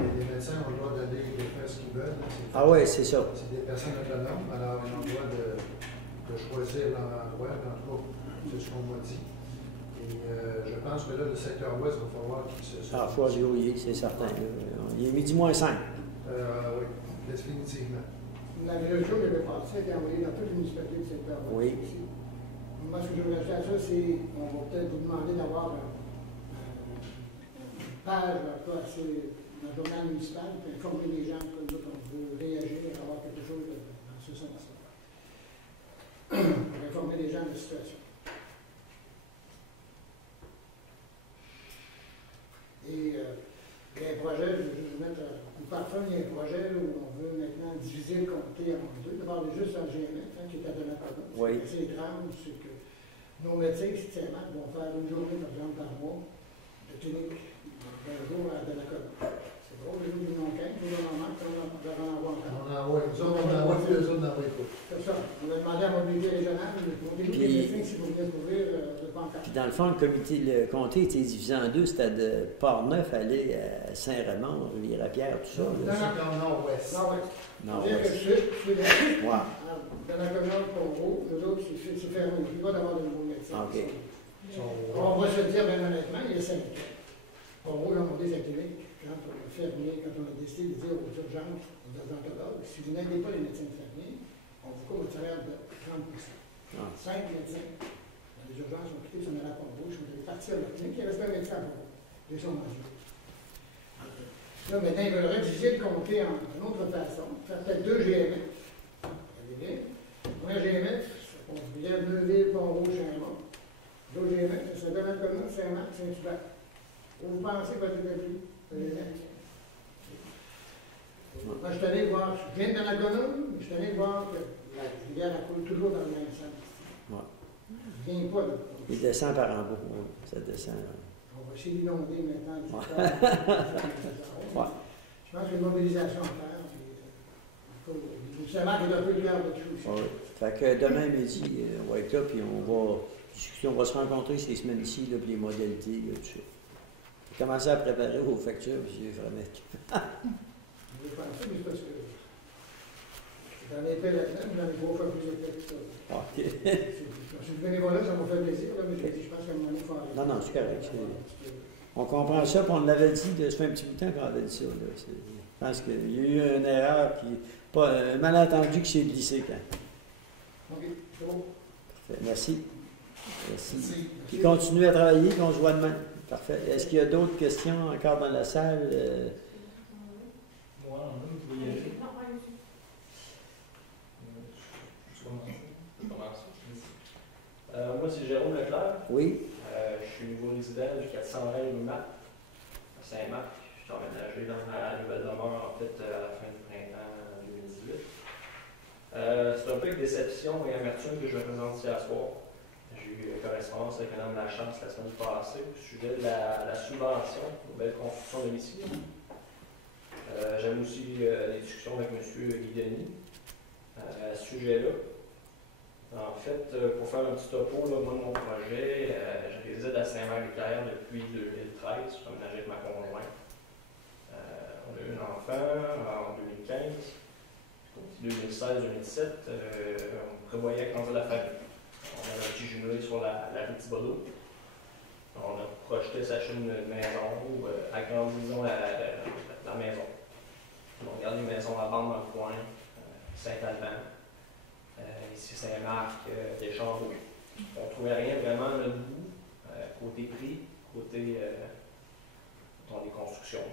Les médecins ont le droit d'aller et de faire ce qu'ils veulent. Ah oui, c'est ça. C'est des personnes autonomes, alors ils ont le droit de choisir leur endroit. En tout cas, c'est ce qu'on m'a dit. Et je pense que là, le secteur ouest, il va falloir qu'il se... Ah, choisir, oui, c'est certain. Là. Il est midi moins 5. Oui, définitivement. La résolution que j'avais passée a été envoyée dans toutes les municipalités du secteur ouest. Oui. Moi, ce que je veux rajouter à ça, c'est qu'on va peut-être vous demander d'avoir une page dans le journal municipal pour informer les gens que nous autres, on veut réagir et avoir quelque chose dans ce sens-là. Pour informer les gens de la situation. Et il y a un projet, je vais juste vous mettre parfois, il y a un projet où on veut maintenant diviser le comté en deux. D'abord, juste en GMF, qui est à Donnacona. Oui. C'est grave, c'est que nos médecins, systématiques, vont faire une journée, par exemple, par mois, de clinique, un jour à Donnacona. C'est drôle, les autres, ils n'ont qu'un, nous, on en manque, on en envoie encore. On envoie, nous autres, on envoie, puis eux autres, on envoie pas. C'est ça. On a demandé à la mobilité régionale, on dit, les médecins, si vous venez couvrir le pancarte. Puis dans le fond, le comté était divisé en deux. C'était de Port-Neuf aller à Saint-Raymond, Rivière-à-Pierre, tout ça. Le Là. secteur nord-ouest. Nord-ouest. Non, C'est-à-dire que je suis Wow. dans la commune pour vous, nous autres, c'est fermé. Il va d'avoir de nouveaux médecins. OK. On va se dire, bien honnêtement, il y a 5 ans. Pour vous, là, on dit la clinique, quand on a fermé, quand on a décidé de dire aux urgences, aux odontologues, si vous n'aidez pas les médecins fermiers, on vous couvre un salaire de 30 Ah. 5 médecins dans les urgences ont quitté son allant pour vous, ils sont allés partir de la clinique, il restait un médecin pour vous. Ils sont mangés. Là, maintenant, ils veulent rédiger le comté en une autre façon, faire peut-être 2 GMF. Un GMF, ça considère Neuville, Pont-Rouge, Saint-Raymond. 2 GMF, ça serait Donnacona, Saint-Marc, Saint-Hubert. Vous pensez que va être établi? Moi, je suis allé voir, je viens de Donnacona, mais je suis allé voir que la rivière coule toujours dans le même sens. Ouais. Je ne viens pas de. Il descend par en bas. Oui, ça descend. On va essayer d'inonder maintenant. Ouais. Je pense qu'il y a une mobilisation à faire. Ça marque un peu clair là-dessus. Oui. Fait que demain midi, on va être là, puis on va discuter, on va se rencontrer ces semaines-ci, là, puis les modalités, là, tout ça. Commencez à préparer vos factures, M. Framette. Je vais faire ça, mais c'est parce que dans les paix là-dedans, dans les 3 fois plus épais que ça. OK. Si vous venez voir là, ça m'a fait plaisir, là, mais je pense qu'à un moment donné, il faut arrêter. Non, non, c'est correct. On comprend ça, puis on l'avait dit, ça fait un petit bout de temps qu'on avait dit ça. Là. Je pense qu'il y a eu une erreur, puis pas un malentendu qui s'est glissé quand. OK, c'est bon. Parfait. Merci. Merci. Puis continuez à travailler, puis on se voit demain. Parfait. Est-ce qu'il y a d'autres questions encore dans la salle? Moi, vous pouvez y aller. Moi, c'est Jérôme Leclerc. Oui. Je suis nouveau résident du 420 rue Marc, à Saint-Marc. Je suis emménagé dans ma nouvelle demeure, en fait, à la fin du printemps 2018. C'est un peu avec déception et amertume que je me présente ici à soir. J'ai eu une correspondance avec Mme Lachance la semaine passée au sujet de la subvention aux belles constructions domiciliaires. J'aime aussi des discussions avec M. Guy Denis à ce sujet-là. En fait, pour faire un petit topo, là, moi, de mon projet, je réside à Saint-Marc-des-Carrières depuis 2013. Je suis aménagé avec ma conjointe. On a eu un enfant en 2015. 2016-2017, on prévoyait grandir la famille. On avait un petit jumelé sur la rue Thibodeau. On a projeté s'acheter une maison ou agrandissons la maison. On regarde les maisons à vendre dans le coin, Saint-Alban, ici Saint-Marc, Deschambault. On ne trouvait rien vraiment à notre goût, côté prix, côté des constructions,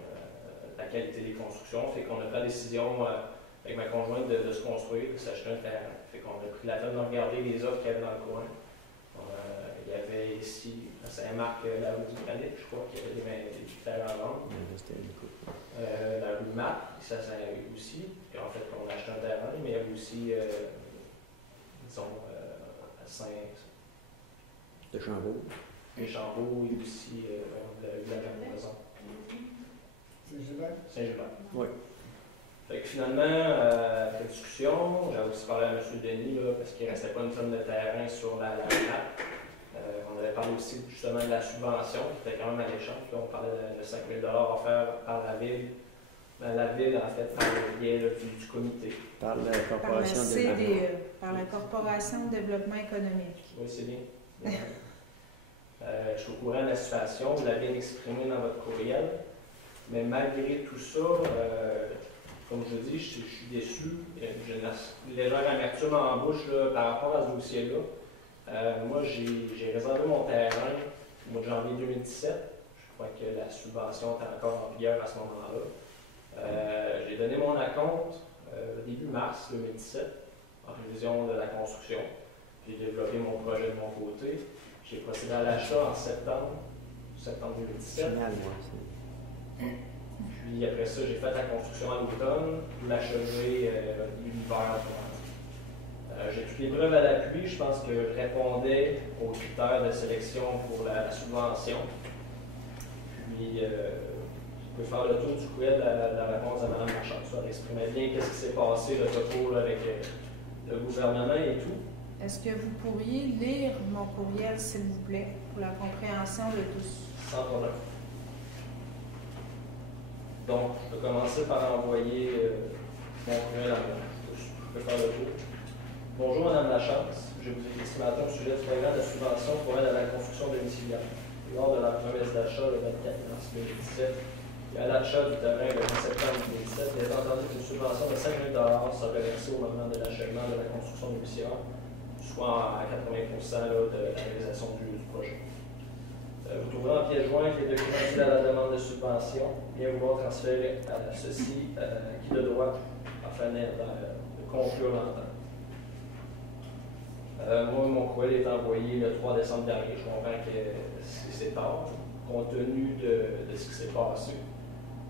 la qualité des constructions. Fait qu'on a pris la décision avec ma conjointe de se construire, de s'acheter un terrain. Fait qu'on a pris la peine de regarder les offres qu'il y avait dans le coin. Il y avait ici, à Saint-Marc, la rue du Granit, je crois qu'il y avait des terrains à vendre. La rue Mat, ici à Saint-Marc aussi. Puis en fait, on a acheté un terrain, mais il y avait aussi, disons, à Deschambault. Deschambault et aussi la Garnison. Saint-Gilbert? Saint-Gilbert. Oui. Fait que finalement, après discussion, j'ai aussi parlé à M. Denis, là, parce qu'il ne restait pas une tonne de terrain sur la map. On avait parlé aussi justement de la subvention, qui était quand même alléchante. On parlait de 5 000 offert par la ville. La ville, en fait, par le biais du comité. Par la Par la Corporation de développement. CDE, par la Corporation de développement économique. Oui, c'est bien. Je suis au courant de la situation, vous l'avez exprimé dans votre courriel. Mais malgré tout ça, comme je dis, je suis déçu. J'ai une légère amertume en bouche là, par rapport à ce dossier-là. Moi, j'ai réservé mon terrain au mois de janvier 2017. Je crois que la subvention était encore en vigueur à ce moment-là. J'ai donné mon acompte début mars 2017 en révision de la construction. J'ai développé mon projet de mon côté. J'ai procédé à l'achat en septembre 2017. Génial, moi. Puis après ça, j'ai fait la construction à l'automne, l'achever l'hiver. J'ai toutes les preuves à l'appui. Je pense que je répondais aux critères de sélection pour la subvention. Puis, vous pouvez faire le tour du courriel de la réponse à Mme Marchand. Ça exprimait bien qu'est-ce qui s'est passé, le topo là, avec le gouvernement et tout. Est-ce que vous pourriez lire mon courriel, s'il vous plaît, pour la compréhension de tous? Sans problème. Donc, je peux commencer par envoyer mon courriel à moi. Je peux faire le tour. Bonjour Madame Lachance, je vous écris ce matin au sujet du programme de subvention pour aide à la construction domiciliaire. Lors de la promesse d'achat le 24 mars 2017 et à l'achat du terrain le 10 septembre 2017, il est entendu qu'une subvention de 5 000 serait versée au moment de l'achèvement de la construction domiciliaire, soit à 80 % là, de la réalisation du projet. Vous trouverez en pièce jointe les documents utiles à la demande de subvention, bien vouloir transférer à ceci qui de droit afin de conclure l'entente. Moi, mon courriel est envoyé le 3 décembre dernier. Je comprends que c'est tard, compte tenu de ce qui s'est passé.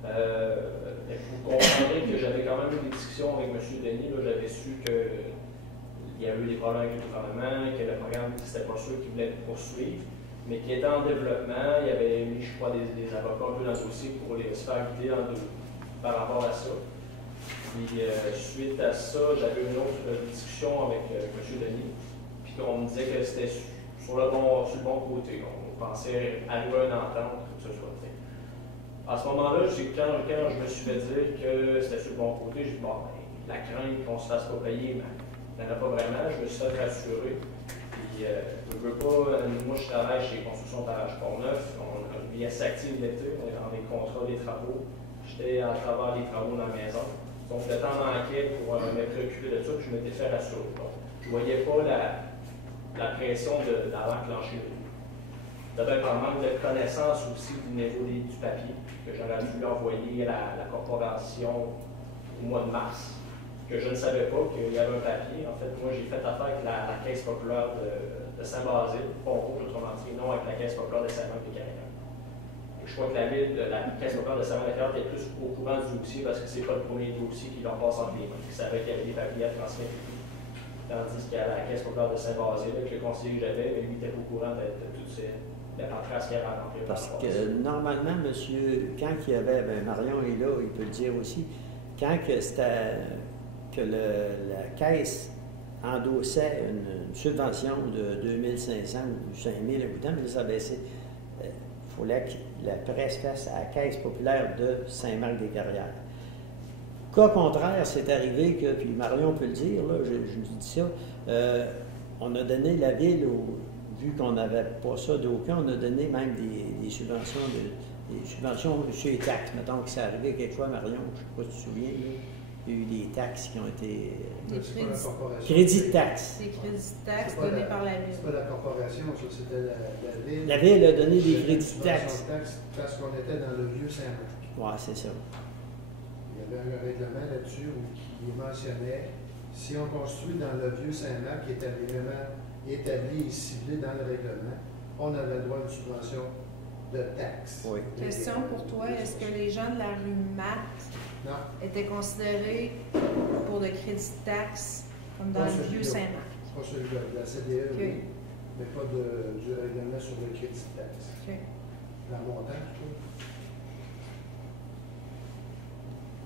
Vous comprendrez que j'avais quand même eu des discussions avec M. Denis. J'avais su qu'il y a eu des problèmes avec le gouvernement, que le programme, c'était pas sûr qu'il voulait poursuivre, mais qui était en développement. Il y avait mis, je crois, des avocats un peu dans le dossier pour les se faire guider par rapport à ça. Puis, suite à ça, j'avais une autre discussion avec M. Denis. On me disait que c'était sur le bon côté. On pensait arriver à une entente, que ce soit. À ce moment-là, quand je me suis fait dire que c'était sur le bon côté, j'ai dit, bon, la crainte qu'on se fasse pas payer, mais il n'y en a pas vraiment. Je me suis fait rassurer. Puis, je veux pas, moi, je travaille chez Construction Barrage Pont-Neuf. On a une vie assez active l'été. On est dans les contrats des travaux. J'étais à travers les travaux dans la maison. Donc, le temps manquait pour me préoccuper de ça, puis je m'étais fait rassurer. Donc, je ne voyais pas la pression d'avoir clenché. Peut-être par manque de connaissance aussi du niveau du papier, que j'aurais dû envoyer à la corporation au mois de mars, que je ne savais pas qu'il y avait un papier. En fait, moi, j'ai fait affaire avec la Caisse populaire de Saint-Basile, Pont-Rouge, autrement dit, non avec la Caisse populaire de Saint-Marc-des-Carrières. Je crois que la Caisse populaire de Saint-Marc-des-Carrières était plus au courant du dossier parce que c'est pas le premier dossier qui leur passe entre les mains. Ils savaient qu'il y avait des papiers à transmettre. Tandis qu'à la Caisse populaire de Saint-Basile, avec le conseiller que j'avais, lui était au courant de toutes ces paperasses qu'il avait à remplir. Parce que normalement, monsieur, quand il y avait, Marion est là, il peut le dire aussi, quand que c'était que la Caisse endossait une subvention de 2500 ou 5000 habitants, mais là, ça a baissé. Il fallait que la presse fasse à la Caisse populaire de Saint-Marc-des-Carrières. Cas contraire, c'est arrivé que, puis Marion peut le dire, là, je vous dis ça, on a donné la ville, vu qu'on n'avait pas ça d'aucun, on a donné même des subventions, des subventions sur les taxes. Mettons que c'est arrivé quelquefois, Marion, je ne sais pas si tu te souviens, là, il y a eu des taxes qui ont été... Des C'est pas la corporation. Crédits de taxes. Des crédits de taxes C'est pas donnés la- par la ville. C'est pas la corporation, ça, c'était la ville. La ville a donné des C'était crédits de une subvention taxes. parce qu'on était dans le vieux Saint-Marc. Oui, c'est ça. Il y avait un règlement là-dessus où il mentionnait si on construit dans le vieux Saint-Marc, qui était vraiment établi et ciblé dans le règlement, on avait le droit à une subvention de taxes. Oui. Question pour toi, est-ce que les gens de la rue Matt Non, étaient considérés pour de crédits de taxes comme dans Pas le celui-là. vieux Saint-Marc? pas celui-là. La CDE, Ok. oui, mais pas du règlement sur le crédit de taxes. Ok. La montagne, je trouve.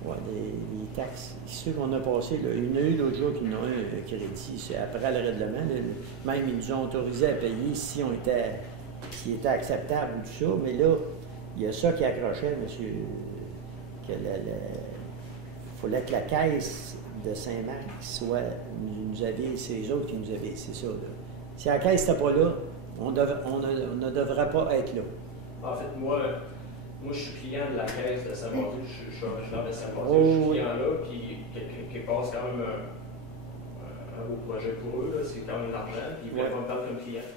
Oui, les taxes. Ceux qu'on a passés, là, il y en a eu l'autre jour qui n'ont eu un crédit. C'est après le règlement. Là, même ils nous ont autorisé à payer si on était, s'il était acceptable ou tout ça. Mais là, il y a ça qui accrochait, monsieur, que fallait que la caisse de Saint-Marc soit, nous avait, c'est les autres qui nous avaient, c'est ça. Là. Si la caisse n'était pas là, on ne devrait pas être là. En fait, moi, je suis client de la caisse de Saint-Martin. Je suis originaire de Saint-Martin. Oh, je suis oui. client là, puis qui passe quand même un beau projet pour eux. C'est quand même de l'argent, puis ils veulent pas me perdre comme client.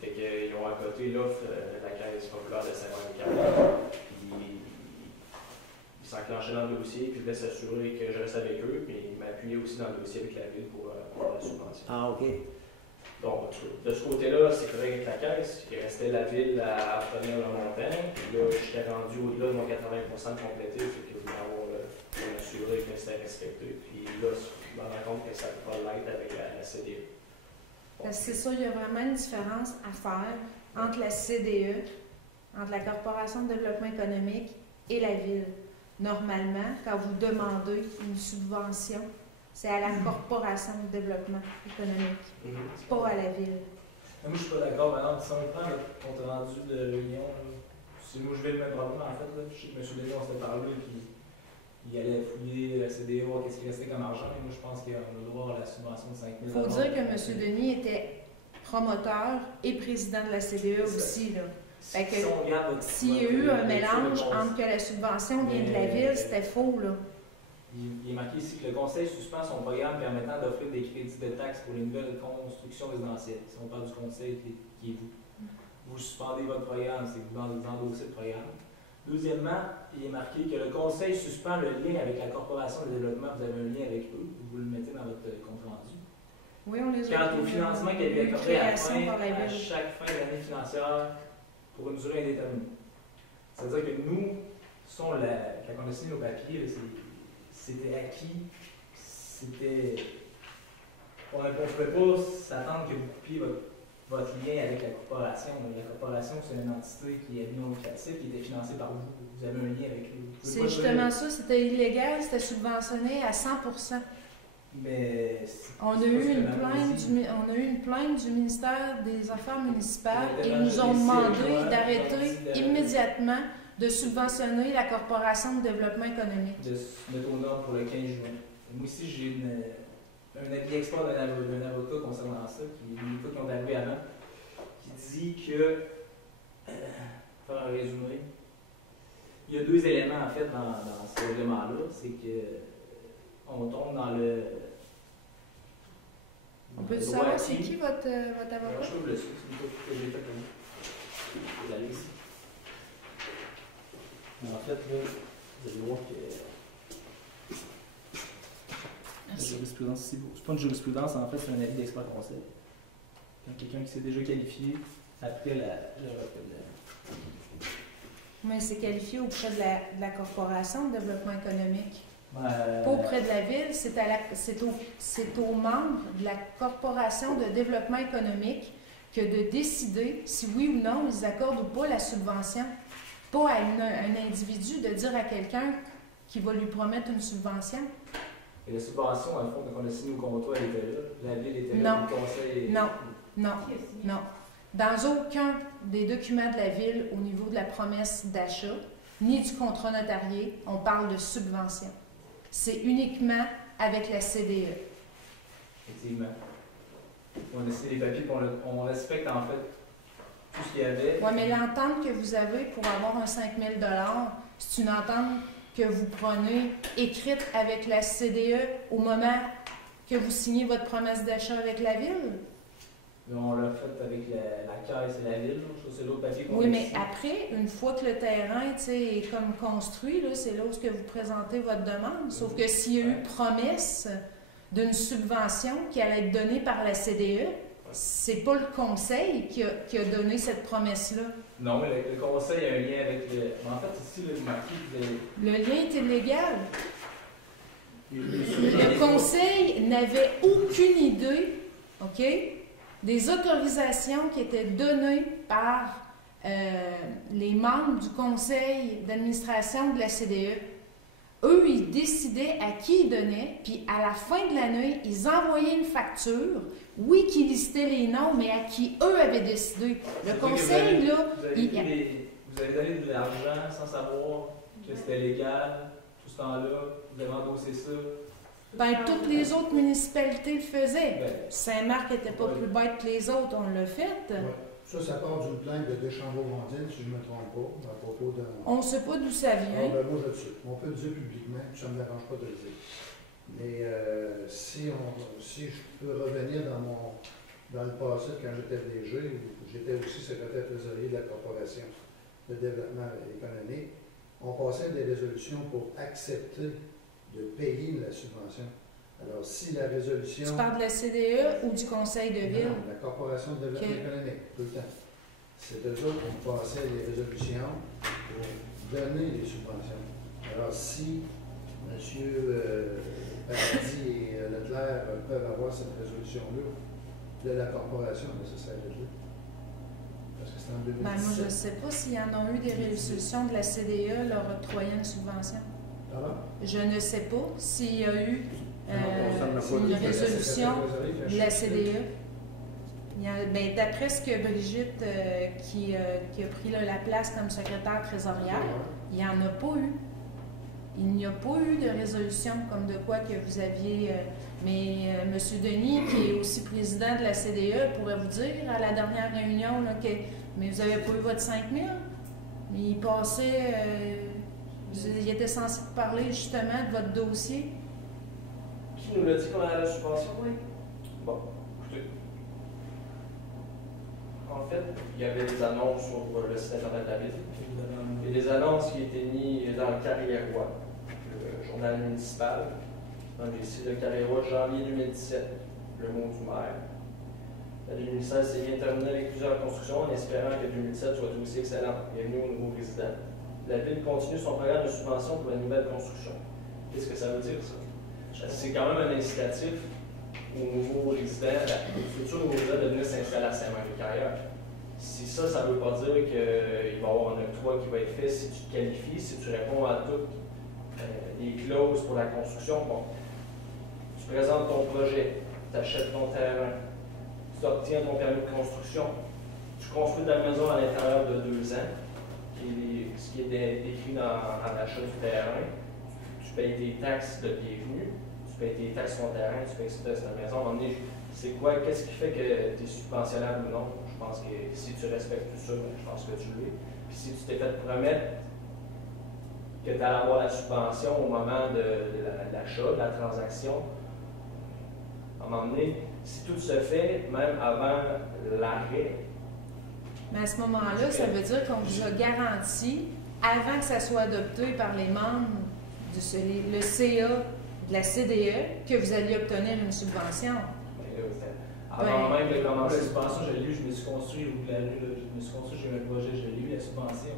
Fait qu'ils ont à côté l'offre de la caisse populaire de Saint-Martin. Puis ils s'enclenchaient dans le dossier, puis je voulais s'assurer que je reste avec eux, puis ils m'appuyaient aussi dans le dossier avec la ville pour la subvention. Ah, OK. Donc, de ce côté-là, c'est correct avec la caisse. Il restait la ville à obtenir le montant. Puis là, j'étais rendu au-delà de mon 80% de complété. Fait que je voulais m'assurer que c'était respecté. Puis là, je me rends compte que ça ne peut pas l'être avec la CDE. Parce que c'est ça, il y a vraiment une différence à faire entre la CDE, entre la Corporation de développement économique et la ville. Normalement, quand vous demandez une subvention, c'est à la Corporation de développement économique, pas à la ville. Moi, je suis pas d'accord. Maintenant, si on prend le compte rendu de réunion, c'est moi, je vais le même problème en fait. Là. Je sais que M. Denis, on s'était parlé, puis il allait fouiller la CDE, voir qu'est-ce qui restait comme argent. Et moi, je pense qu'on a le droit à la subvention de 5 000 Il faut dire que M. Denis était promoteur et président de la CDE aussi. Là. Fait que Si on regarde s'il y a eu un mélange entre que la subvention vient de la ville, c'était faux. Là. Il est marqué ici que le Conseil suspend son programme permettant d'offrir des crédits de taxes pour les nouvelles constructions résidentielles. Si on parle du Conseil qui est vous. Vous suspendez votre programme, c'est que vous endossez le programme. Deuxièmement, il est marqué que le Conseil suspend le lien avec la Corporation de développement. Vous avez un lien avec eux, vous le mettez dans votre compte rendu. Oui, on les a. Quant au financement qui a été accordé à ville. chaque fin d'année financière pour une durée indéterminée. C'est-à-dire que nous, quand on a signé nos papiers, c'était acquis, on ne pouvait pas s'attendre que vous coupiez votre lien avec la corporation. La corporation, c'est une entité qui est non lucrative, qui était financée par vous. Vous avez un lien avec eux. C'est justement ça, c'était illégal, c'était subventionné à 100%. Mais on a eu une plainte du ministère des Affaires municipales et ils nous ont demandé d'arrêter immédiatement de subventionner la Corporation de développement économique. De se mettre aux normes pour le 15 juin. Moi aussi, j'ai un avis d'expert d'un avocat concernant ça, qui ont arrivé avant, qui dit que, pour faire un résumé, il y a deux éléments en fait dans ce règlement-là. C'est que on tombe dans le. On peut savoir c'est qui votre avocat? Je trouve le sou, c'est une fois que j'ai fait comme ça. Vous allez ici. En fait, là, vous allez voir que la jurisprudence, c'est pas une jurisprudence, en fait, c'est un avis d'expert conseil. Quand quelqu'un qui s'est déjà qualifié après le Mais c'est qualifié auprès de la Corporation de développement économique. Pas pas auprès de la ville, c'est aux membres de la Corporation de développement économique que de décider si oui ou non ils accordent ou pas la subvention. Pas à un individu de dire à quelqu'un qu'il va lui promettre une subvention. Et la subvention, dans le fond, quand on a signé au contrat, elle était là. La ville était Non. là, le conseil. Non, non, non. Dans aucun des documents de la ville au niveau de la promesse d'achat, ni du contrat notarié, on parle de subvention. C'est uniquement avec la CDE. Effectivement. On a signé les papiers, puis on respecte en fait tout ce qu'il y avait. Oui, mais l'entente que vous avez pour avoir un 5 000 $, c'est une entente que vous prenez écrite avec la CDE au moment que vous signez votre promesse d'achat avec la ville? Mais on l'a fait avec la caisse et la ville. Je trouve que c'est l'autre papier qu'on Oui, a mais signé. après, une fois que le terrain est comme construit, là, c'est là où que vous présentez votre demande. Sauf que s'il y a eu promesse d'une subvention qui allait être donnée par la CDE, c'est pas le conseil qui a donné cette promesse-là. Non, mais le conseil a un lien avec le. Mais en fait, ici, le marqué, vous avez. Le lien est illégal. Le conseil n'avait aucune idée, OK, des autorisations qui étaient données par les membres du conseil d'administration de la CDE. Eux, ils décidaient à qui ils donnaient, puis à la fin de l'année, ils envoyaient une facture, oui, qui listait les noms, mais à qui eux avaient décidé. Le conseil, là, Vous avez donné de l'argent sans savoir que c'était légal, tout ce temps-là, vous avez endossé ça. ben, toutes les autres municipalités le faisaient. Ben, Saint-Marc n'était pas plus bête que les autres, on l'a fait. Ouais. Ça part d'une plainte de Deschambault-Grondines, si je ne me trompe pas, à propos d'un. On ne sait pas d'où ça Ah, vient. ben, moi, je le sais. On peut le dire publiquement, puis ça ne me dérange pas de le dire. Mais si je peux revenir dans le passé, quand j'étais DG, j'étais aussi secrétaire trésorier de la Corporation de développement économique, on passait des résolutions pour accepter de payer la subvention. Alors, si la résolution... Tu parles de la CDE ou du conseil de ville? Non, la Corporation de développement Ok. économique, tout le temps. C'est eux autres qui passaient les résolutions pour donner les subventions. Alors, si M. Paradis et Leclerc peuvent avoir cette résolution-là de la Corporation, mais ça serait réglé. Parce que c'est en 2017. Ben, moi, je ne sais pas s'il y en a eu des résolutions de la CDE leur octroyant une subvention. Alors? Je ne sais pas s'il y a eu ça me pas une dit. résolution de la CDE. Ben, d'après ce que Brigitte, qui a pris là, la place comme secrétaire trésorière, il n'y en a pas eu. Il n'y a pas eu de résolution comme de quoi que vous aviez... mais M. Denis, qui est aussi président de la CDE, pourrait vous dire à la dernière réunion là, que mais vous n'avez pas eu votre 5 000. Il passait... il était censé vous parler justement de votre dossier. Qui nous l'a dit qu'on a la subvention? Oui. Bon, écoutez. En fait, il y avait des annonces sur le site internet de la ville. Il y a des annonces qui étaient mises dans le Carriérois, le journal municipal, dans les sites de Carriérois, janvier 2017, le mot du maire. L'année 2016 s'est bien terminée avec plusieurs constructions en espérant que 2017 soit aussi excellent. Bienvenue aux nouveaux résidents. La ville continue son programme de subvention pour la nouvelle construction. Qu'est-ce que ça veut dire, ça? C'est quand même un incitatif aux nouveaux résidents, aux futurs nouveaux résidents de venir s'installer à Saint-Marc-des-Carrières. Si ça ne veut pas dire qu'il va y avoir un octroi qui va être fait si tu te qualifies, si tu réponds à toutes les clauses pour la construction. Bon, tu présentes ton projet, tu achètes ton terrain, tu obtiens ton permis de construction, tu construis ta maison à l'intérieur de 2 ans, ce qui est décrit dans l'achat du terrain. Tu payes tes taxes de bienvenue, tu payes tes taxes sur ton terrain, tu payes sur ta maison. À un moment donné, c'est quoi, qu'est-ce qui fait que tu es subventionnable ou non? Je pense que si tu respectes tout ça, je pense que tu l'es. Puis si tu t'es fait promettre que tu allais avoir la subvention au moment de l'achat, de la transaction, à un moment donné, si tout se fait, même avant l'arrêt, Mais à ce moment-là, ça veut dire qu'on vous a garanti, avant que ça soit adopté par les membres le CA de la CDE, que vous alliez obtenir une subvention. avant même de commencer la subvention, je l'ai eu, je me suis construit au bout de la rue, je me suis construit, j'ai eu un projet, je l'ai eu, la subvention.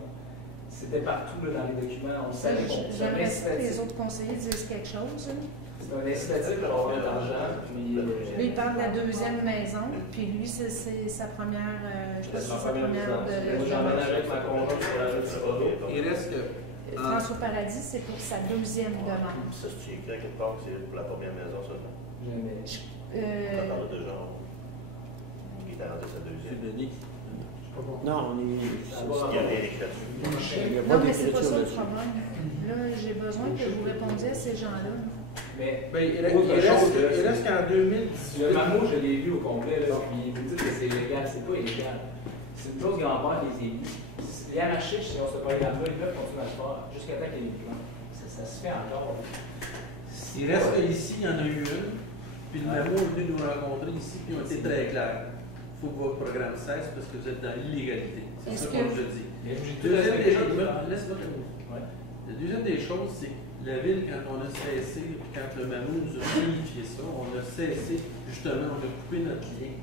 C'était partout là, dans les documents, on savait qu'on J'aimerais que les autres conseillers disent quelque chose. c'est un incitatif pour avoir de l'argent. Lui, il parle de la deuxième maison, puis lui, c'est sa première, je pense que c'est sa première Moi, j'emménageais avec ma conjointe sur la rue de Cyrano. Il reste que, François Paradis, c'est pour sa deuxième demande. Ça, c'est écrit quelque part que c'est pour la première maison seulement. Jamais. On parle de genre. Il est rendu sa deuxième. Denis. Non, on est. Il n'y a rien écrit là-dessus. Il y a Non, pas mais c'est pas d'écriture ça le là-dessus. problème. Là, j'ai besoin que vous répondiez à ces gens-là. Mais Ben, il Autre chose, là, reste qu'en 2018. le mammouth, je l'ai vu au complet, là, puis vous dites que c'est illégal. C'est pas illégal. C'est une chose grand-père les élus. Les anarchistes, si on se parlait là-bas, ils peuvent continuer à le faire jusqu'à temps qu'il y ait des plans. Ça se fait encore. Il reste qu'ici, il y en a eu une, puis le mammouth est venu nous rencontrer ici, puis ils ont été très clairs. Il faut que votre programme cesse parce que vous êtes dans l'illégalité. C'est Est-ce ça que- qu'on je dis. Mais j'ai tout Deuxième des respecté. choses, laisse-moi terminer. Ouais. La deuxième des choses, c'est que la ville, quand on a cessé, puis quand le mammouth nous a vérifié ça, on a cessé, justement, on a coupé notre lien.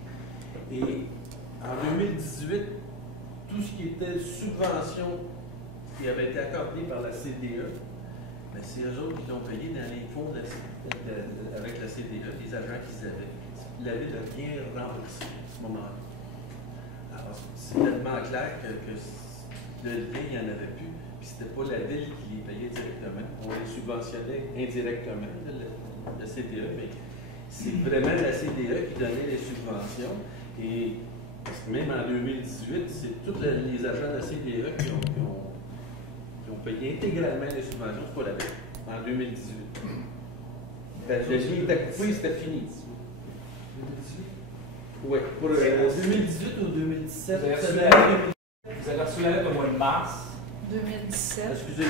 Et en 2018, tout ce qui était subvention qui avait été accordé par la CDE, ben c'est eux autres qui l'ont payé dans les fonds avec la CDE, les agents qu'ils avaient. La ville a bien remboursé à ce moment-là. Alors, c'est tellement clair que le lien, il n'y en avait plus. Puis c'était pas la ville qui les payait directement. On les subventionnait indirectement, la CDE, mais c'est vraiment la CDE qui donnait les subventions. Et parce que même en 2018, c'est tous les agents de la CDE qui ont payé intégralement les subventions, c'est pas la ville, en 2018. Le lien était coupé, c'était fini. 2018? Oui, pour 2018 ou 2017. Vous avez reçu c'était la l'année lettre. Vous avez reçu la lettre au mois de mars. 2017. Excusez,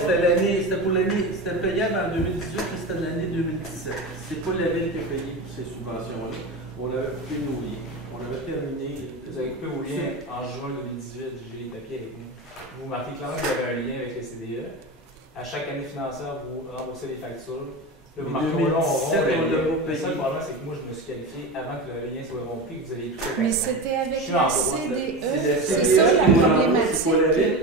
c'était l'année, c'était pour l'année, c'était payable en 2018, mais c'était l'année 2017. C'est pas la ville qui a payé pour ces subventions-là. On avait coupé nos liens. On avait terminé. Vous avez coupé vos liens en juin 2018. J'ai les papiers avec nous. Vous marquez clairement que vous avez un lien avec les CDE. À chaque année financière, vous remboursez les factures. Là, vous Mais marquez au long, 2017, on l'a pas Le payé. seul problème, c'est que moi, je me suis qualifié avant que le lien soit rompu et que vous aviez tout fait. Mais c'était avec Je suis la en droit. CDE. C'est C'est la ça CDE la qui nous problématique. remboursent, c'est pas la ville.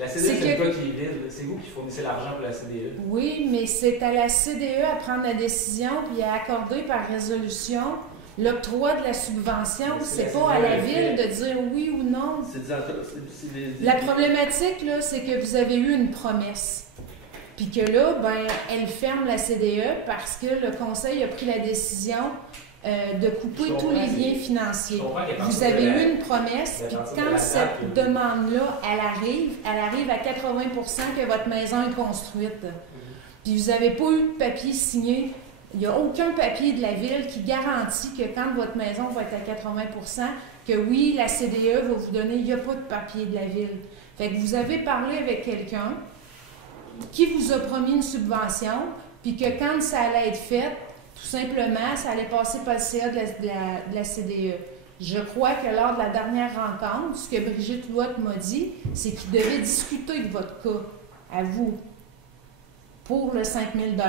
La CDE, C'est c'est que- le gars qui est vide. C'est vous qui fournissez l'argent pour la CDE. Oui, mais c'est à la CDE à prendre la décision puis à accorder par résolution l'octroi de la subvention. Mais C'est la pas à la CDE ville de dire oui ou non. C'est des La problématique, là, c'est que vous avez eu une promesse. Puis que là, ben, elle ferme la CDE parce que le conseil a pris la décision de couper Je tous les comprends, liens Je financiers. comprends qu'à Vous partir avez de la- eu une promesse, à puis partir de quand la cette date, demande-là, elle arrive à 80% que votre maison est construite. Puis vous n'avez pas eu de papier signé. Il n'y a aucun papier de la ville qui garantit que quand votre maison va être à 80%, que oui, la CDE va vous donner, il n'y a pas de papier de la ville. Fait que vous avez parlé avec quelqu'un qui vous a promis une subvention, puis que quand ça allait être fait, tout simplement, ça allait passer par le CA de la CDE. Je crois que lors de la dernière rencontre, ce que Brigitte Lotte m'a dit, c'est qu'il devait discuter de votre cas, à vous, pour le 5 000 $.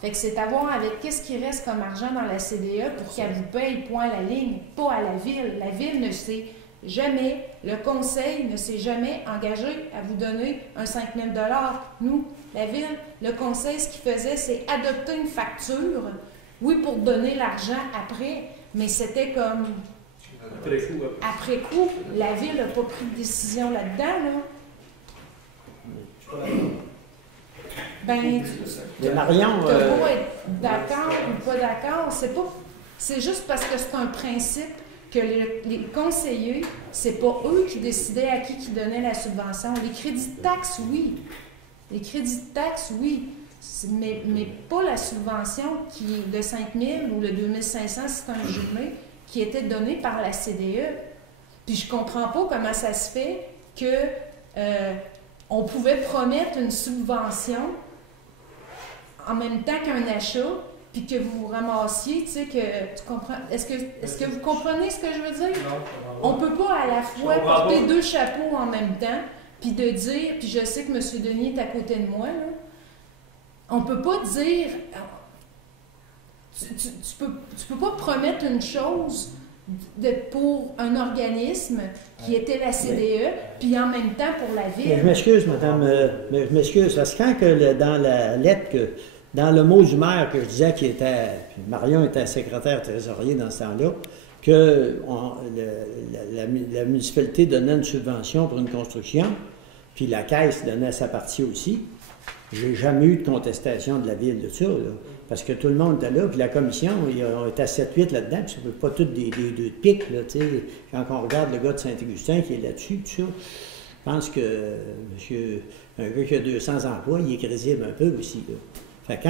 Fait que c'est à voir avec qu'est-ce qui reste comme argent dans la CDE pour qu'elle vous paye point à la ligne, pas à la ville. La ville ne sait jamais, le conseil ne s'est jamais engagé à vous donner un 5 000 $. Nous, la ville, le conseil, ce qu'il faisait, c'est adopter une facture, oui, pour donner l'argent après, mais c'était comme après coup. après coup. La ville n'a pas pris de décision là-dedans, là. Je suis pas d'accord. Ben, Mais Marion, tu peux pas être d'accord ou pas d'accord. C'est juste parce que c'est un principe que les conseillers, c'est pas eux qui décidaient à qui donnaient la subvention. Les crédits de taxes, oui. Les crédits de taxes, oui. Mais pas la subvention qui est de 5 000 ou le 2 500, c'est un jumelé, qui était donné par la CDE. Puis je comprends pas comment ça se fait que on pouvait promettre une subvention en même temps qu'un achat, puis que vous vous ramassiez, tu sais, que tu comprends. Est-ce que vous comprenez ce que je veux dire? Non, On peut pas à la fois Je comprends porter pas. deux chapeaux en même temps, puis de dire, puis je sais que M. Denis est à côté de moi, là. On peut pas dire. Tu peux pas promettre une chose pour un organisme qui était la CDE, puis en même temps pour la je ville. m'excuse, madame, mais je m'excuse, parce que quand dans la lettre, dans le mot du maire que je disais qu'il était, puis Marion était secrétaire trésorier dans ce temps-là, que la municipalité donnait une subvention pour une construction, puis la caisse donnait sa partie aussi, J'ai jamais eu de contestation de la ville de ça, là, parce que tout le monde était là, puis la commission, on était à 7-8 là-dedans, puis c'est pas tous des deux de pique, là, tu sais. Quand on regarde le gars de Saint-Augustin qui est là-dessus, tout ça, je pense que un gars qui a 200 emplois, il est crédible un peu aussi, là. Fait que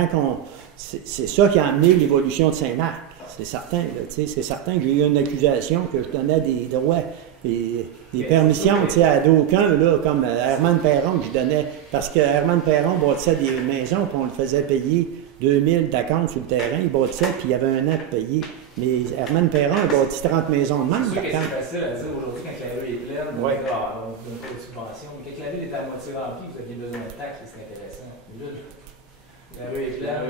c'est ça qui a amené l'évolution de Saint-Marc, c'est certain, là, tu sais. C'est certain que j'ai eu une accusation que je donnais des droits et des permissions, tu sais, à d'aucuns, là, comme Herman Perron, que je donnais, parce que Herman Perron bâtissait des maisons, puis on le faisait payer 2000 d'acompte sur le terrain, il bâtissait, puis il y avait un an de payer. Mais Herman Perron a bâti 30 maisons de même, C'est sûr que d'acompte. c'est facile à dire aujourd'hui quand la rue est pleine, on Ouais. dit, ah, on ne donne pas de subvention. Mais quand la ville est à moitié remplie, vous aviez besoin de taxes, c'est intéressant. Mais là, la rue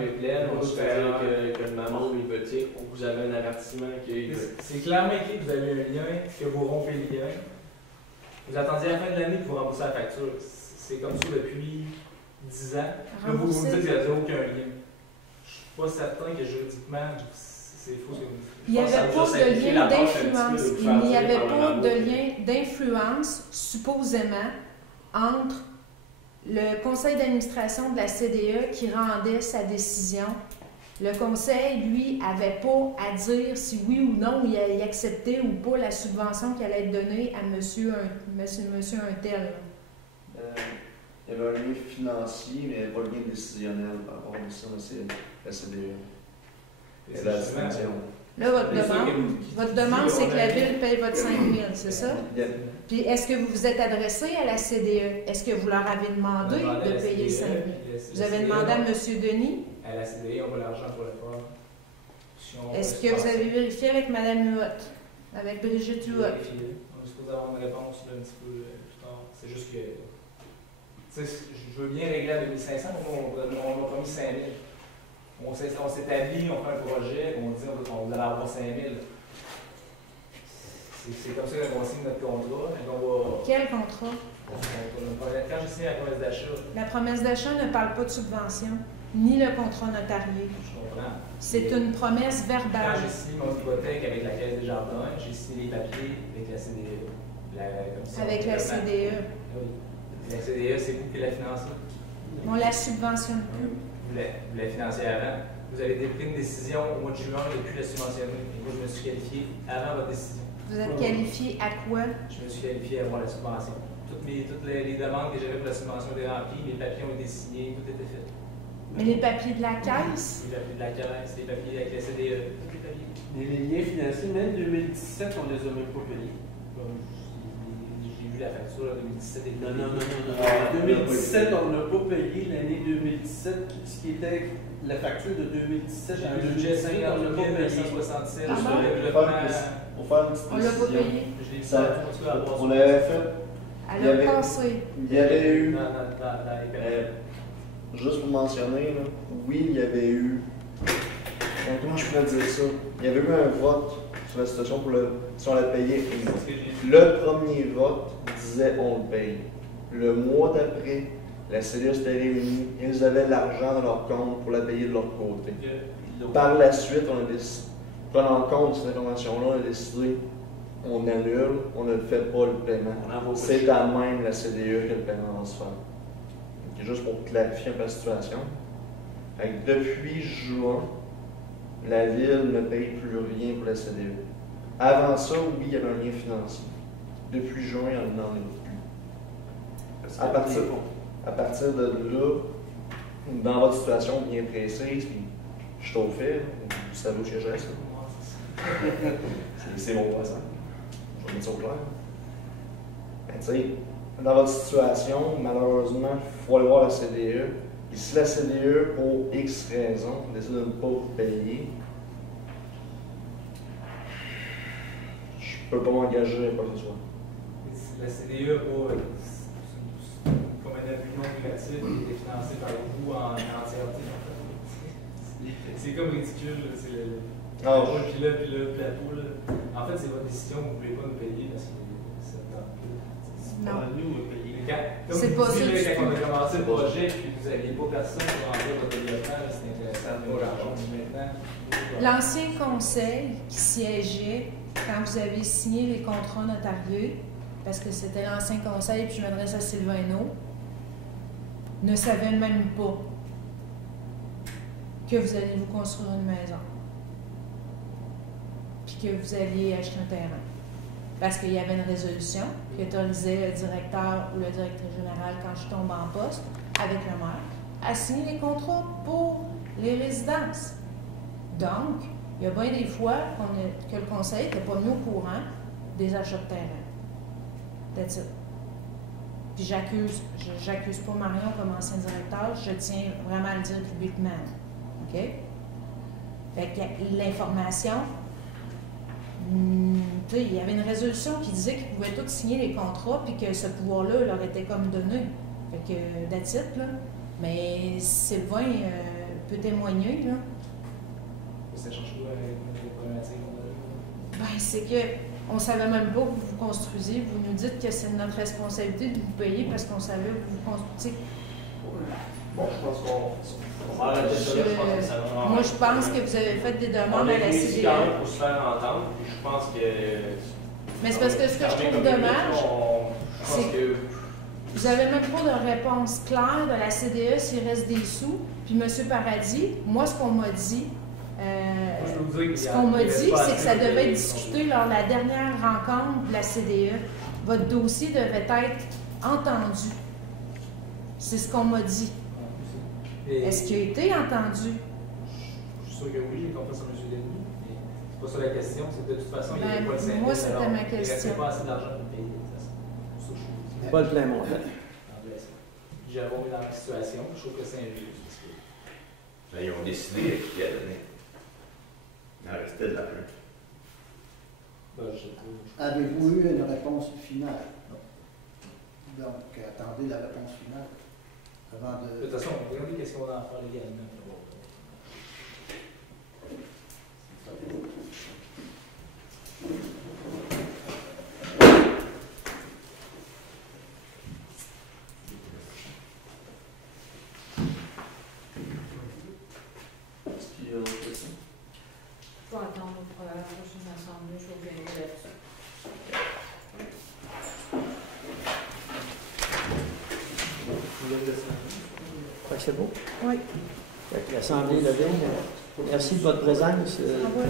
est pleine, On on se se fait dire que le maman il veut dire que vous avez un avertissement qui C'est clairement écrit que vous avez un lien, que vous rompez le lien. Vous attendiez la fin de l'année pour rembourser la facture. C'est comme ça depuis 10 ans. Là, vous me dites qu'il n'y a aucun lien. Je suis pas certain que juridiquement, c'est faux ce que vous dites. Il n'y avait pas de lien d'influence. Il n'y avait pas de lien d'influence, supposément, entre le conseil d'administration de la CDE qui rendait sa décision. Le conseil, lui, n'avait pas à dire si oui ou non il acceptait ou pas la subvention qui allait être donnée à monsieur un tel. Il y avait un lien financier, mais il n'y avait pas de lien décisionnel par rapport à ça, c'est la CDE. Et la distinction. Là, votre demande, c'est que la ville paye votre 5 000, c'est ça? Puis, est-ce que vous vous êtes adressé à la CDE? Est-ce que vous leur avez demandé de payer 5 000? Vous avez demandé à M. Denis? À la CDE, on va l'argent pour le faire. Est-ce que vous avez vérifié avec Mme Huot? Avec Brigitte Huot? On est supposé avoir une réponse là, un petit peu plus tard. C'est juste que. Tu sais, je veux bien régler à 2500, on m'a promis 5 000. On s'établit, on fait un projet, on dit on va avoir 5 000. C'est comme ça qu'on signe notre contrat. Quel contrat? Quand j'ai signé la promesse d'achat. La promesse d'achat ne parle pas de subvention, ni le contrat notarié. Je comprends. C'est une promesse Quand verbale. j'ai signé mon hypothèque avec la Caisse des Jardins, j'ai signé les papiers avec la CDE. Avec la CDE. Oui. La CDE, c'est vous qui la financez. On la subventionne plus. Vous la financez avant. Vous avez pris une décision au mois de juin de ne plus la subventionner. Et moi, je me suis qualifié avant votre décision. Vous êtes qualifié à quoi? Je me suis qualifié à avoir la subvention. Toutes les demandes que j'avais pour la subvention étaient remplies, les papiers ont été signés, tout était fait. Mais les papiers de la caisse? Les papiers de la caisse, les papiers avec la CDE, tous les papiers. Les liens financiers, même 2017, on les a même pas payés. J'ai vu la facture en 2017 et Non. En 2017, on n'a pas payé l'année 2017, ce qui était la facture de 2017 J'ai en un budget 2018, on l'a pas payé. 967 Ah sur bon? le développement. Pour faire une petite On l'a pas décision. payé? Je l'ai vu Ça- en tout cas à voir On ça. avait fait, À Il y avait- le passé. il y avait eu, Dans les périodes. juste pour mentionner, là, oui, il y avait eu, comment je pourrais dire ça? Il y avait eu un vote sur la situation pour si on la payait. C'est ce que j'ai vu. Le premier vote disait on le paye. Le mois d'après, la CDE s'était réunie, ils avaient l'argent dans leur compte pour la payer de leur côté. Par la suite, on a décidé, prenant en compte cette information-là, on a décidé, on annule, on ne fait pas le paiement. C'est à même la CDE que le paiement va se faire. Donc, juste pour clarifier un peu la situation. Fait que depuis juin, la ville ne paye plus rien pour la CDE. Avant ça, oui, il y avait un lien financier. Depuis juin, il n'en est plus. À partir de là, dans votre situation bien précise, puis je suis au fait, vous savez où je reste. C'est mon voisin. Je vais mettre ça au clair. Ben, tu sais, dans votre situation, malheureusement, il faut aller voir la CDE. Et si la CDE, pour X raison, décide de ne pas vous payer, je peux pas m'engager à quoi que ce soit. La CDE, comme un appui non privatif, qui était financé par vous en entièreté. C'est comme ridicule, c'est le. Ah, Puis là, le plateau, là. En fait, c'est votre décision, vous ne pouvez pas nous payer parce que ça ne tente plus. Non. Nous, on payer. Comme C'est vous pas disiez, ça là, du quand on a tout. commencé le projet, puis vous n'aviez pas personne pour remplir votre développement, là, c'était intéressant. Mais moi, l'argent, maintenant. L'ancien conseil qui siégeait quand vous avez signé les contrats notariés, parce que c'était l'ancien conseil, puis je m'adresse à Sylvain Naud, ne savait même pas que vous allez vous construire une maison, puis que vous alliez acheter un terrain. Parce qu'il y avait une résolution qui autorisait le directeur ou le directeur général, quand je tombe en poste, avec le maire, à signer les contrats pour les résidences. Donc, il y a bien des fois que le conseil n'était pas mis au courant des achats de terrain. That's it. Puis j'accuse pas Marion comme ancien directeur, je tiens vraiment à le dire publiquement. OK? Fait que l'information, tu sais, il y avait une résolution qui disait qu'ils pouvaient tous signer les contrats puis que ce pouvoir-là leur était comme donné. Fait que, that's it, là. Mais Sylvain peut témoigner, là. Ça change quoi avec les problématiques qu'on a eues? Ben, c'est que on savait même pas que vous vous construisiez. Vous nous dites que c'est notre responsabilité de vous payer parce qu'on savait que vous vous construisiez. Bon, je pense qu'on va arrêter ça là. Je pense que ça va. Moi, je pense que vous avez fait des demandes à la CDE. CDE. Pour se faire entendre, puis je pense que. Mais c'est parce que ce que je trouve dommage, c'est que vous n'avez même pas de réponse claire de la CDE s'il reste des sous. Puis M. Paradis, moi, ce qu'on m'a dit, c'est que ça devait être discuté lors de la dernière rencontre de la CDE. Votre dossier devait être entendu. C'est ce qu'on m'a dit. Est-ce qu'il a été entendu? Je suis sûr que oui, j'ai confiance en M. Denis. Mais c'est pas ça la question. C'est de toute façon, il n'y avait pas de synthèse. Moi, c'était ma question. Il restait pas assez d'argent pour payer. C'est pas le plein montant. J'avais mis dans la situation. Je trouve que c'est injuste. Ben, ils ont décidé qui a donné. Il en restait de l'argent. Avez-vous eu une réponse finale? Non. Donc, attendez la réponse finale avant de... De toute façon, regardez qu'est-ce qu'on a à faire légalement. Est-ce qu'il y a d'autres questions? Je vais attendre pour la prochaine assemblée, je reviendrai là-dessus. Fait que c'est beau. Oui. Fait que l'Assemblée levée, merci de votre présence. Ah oui.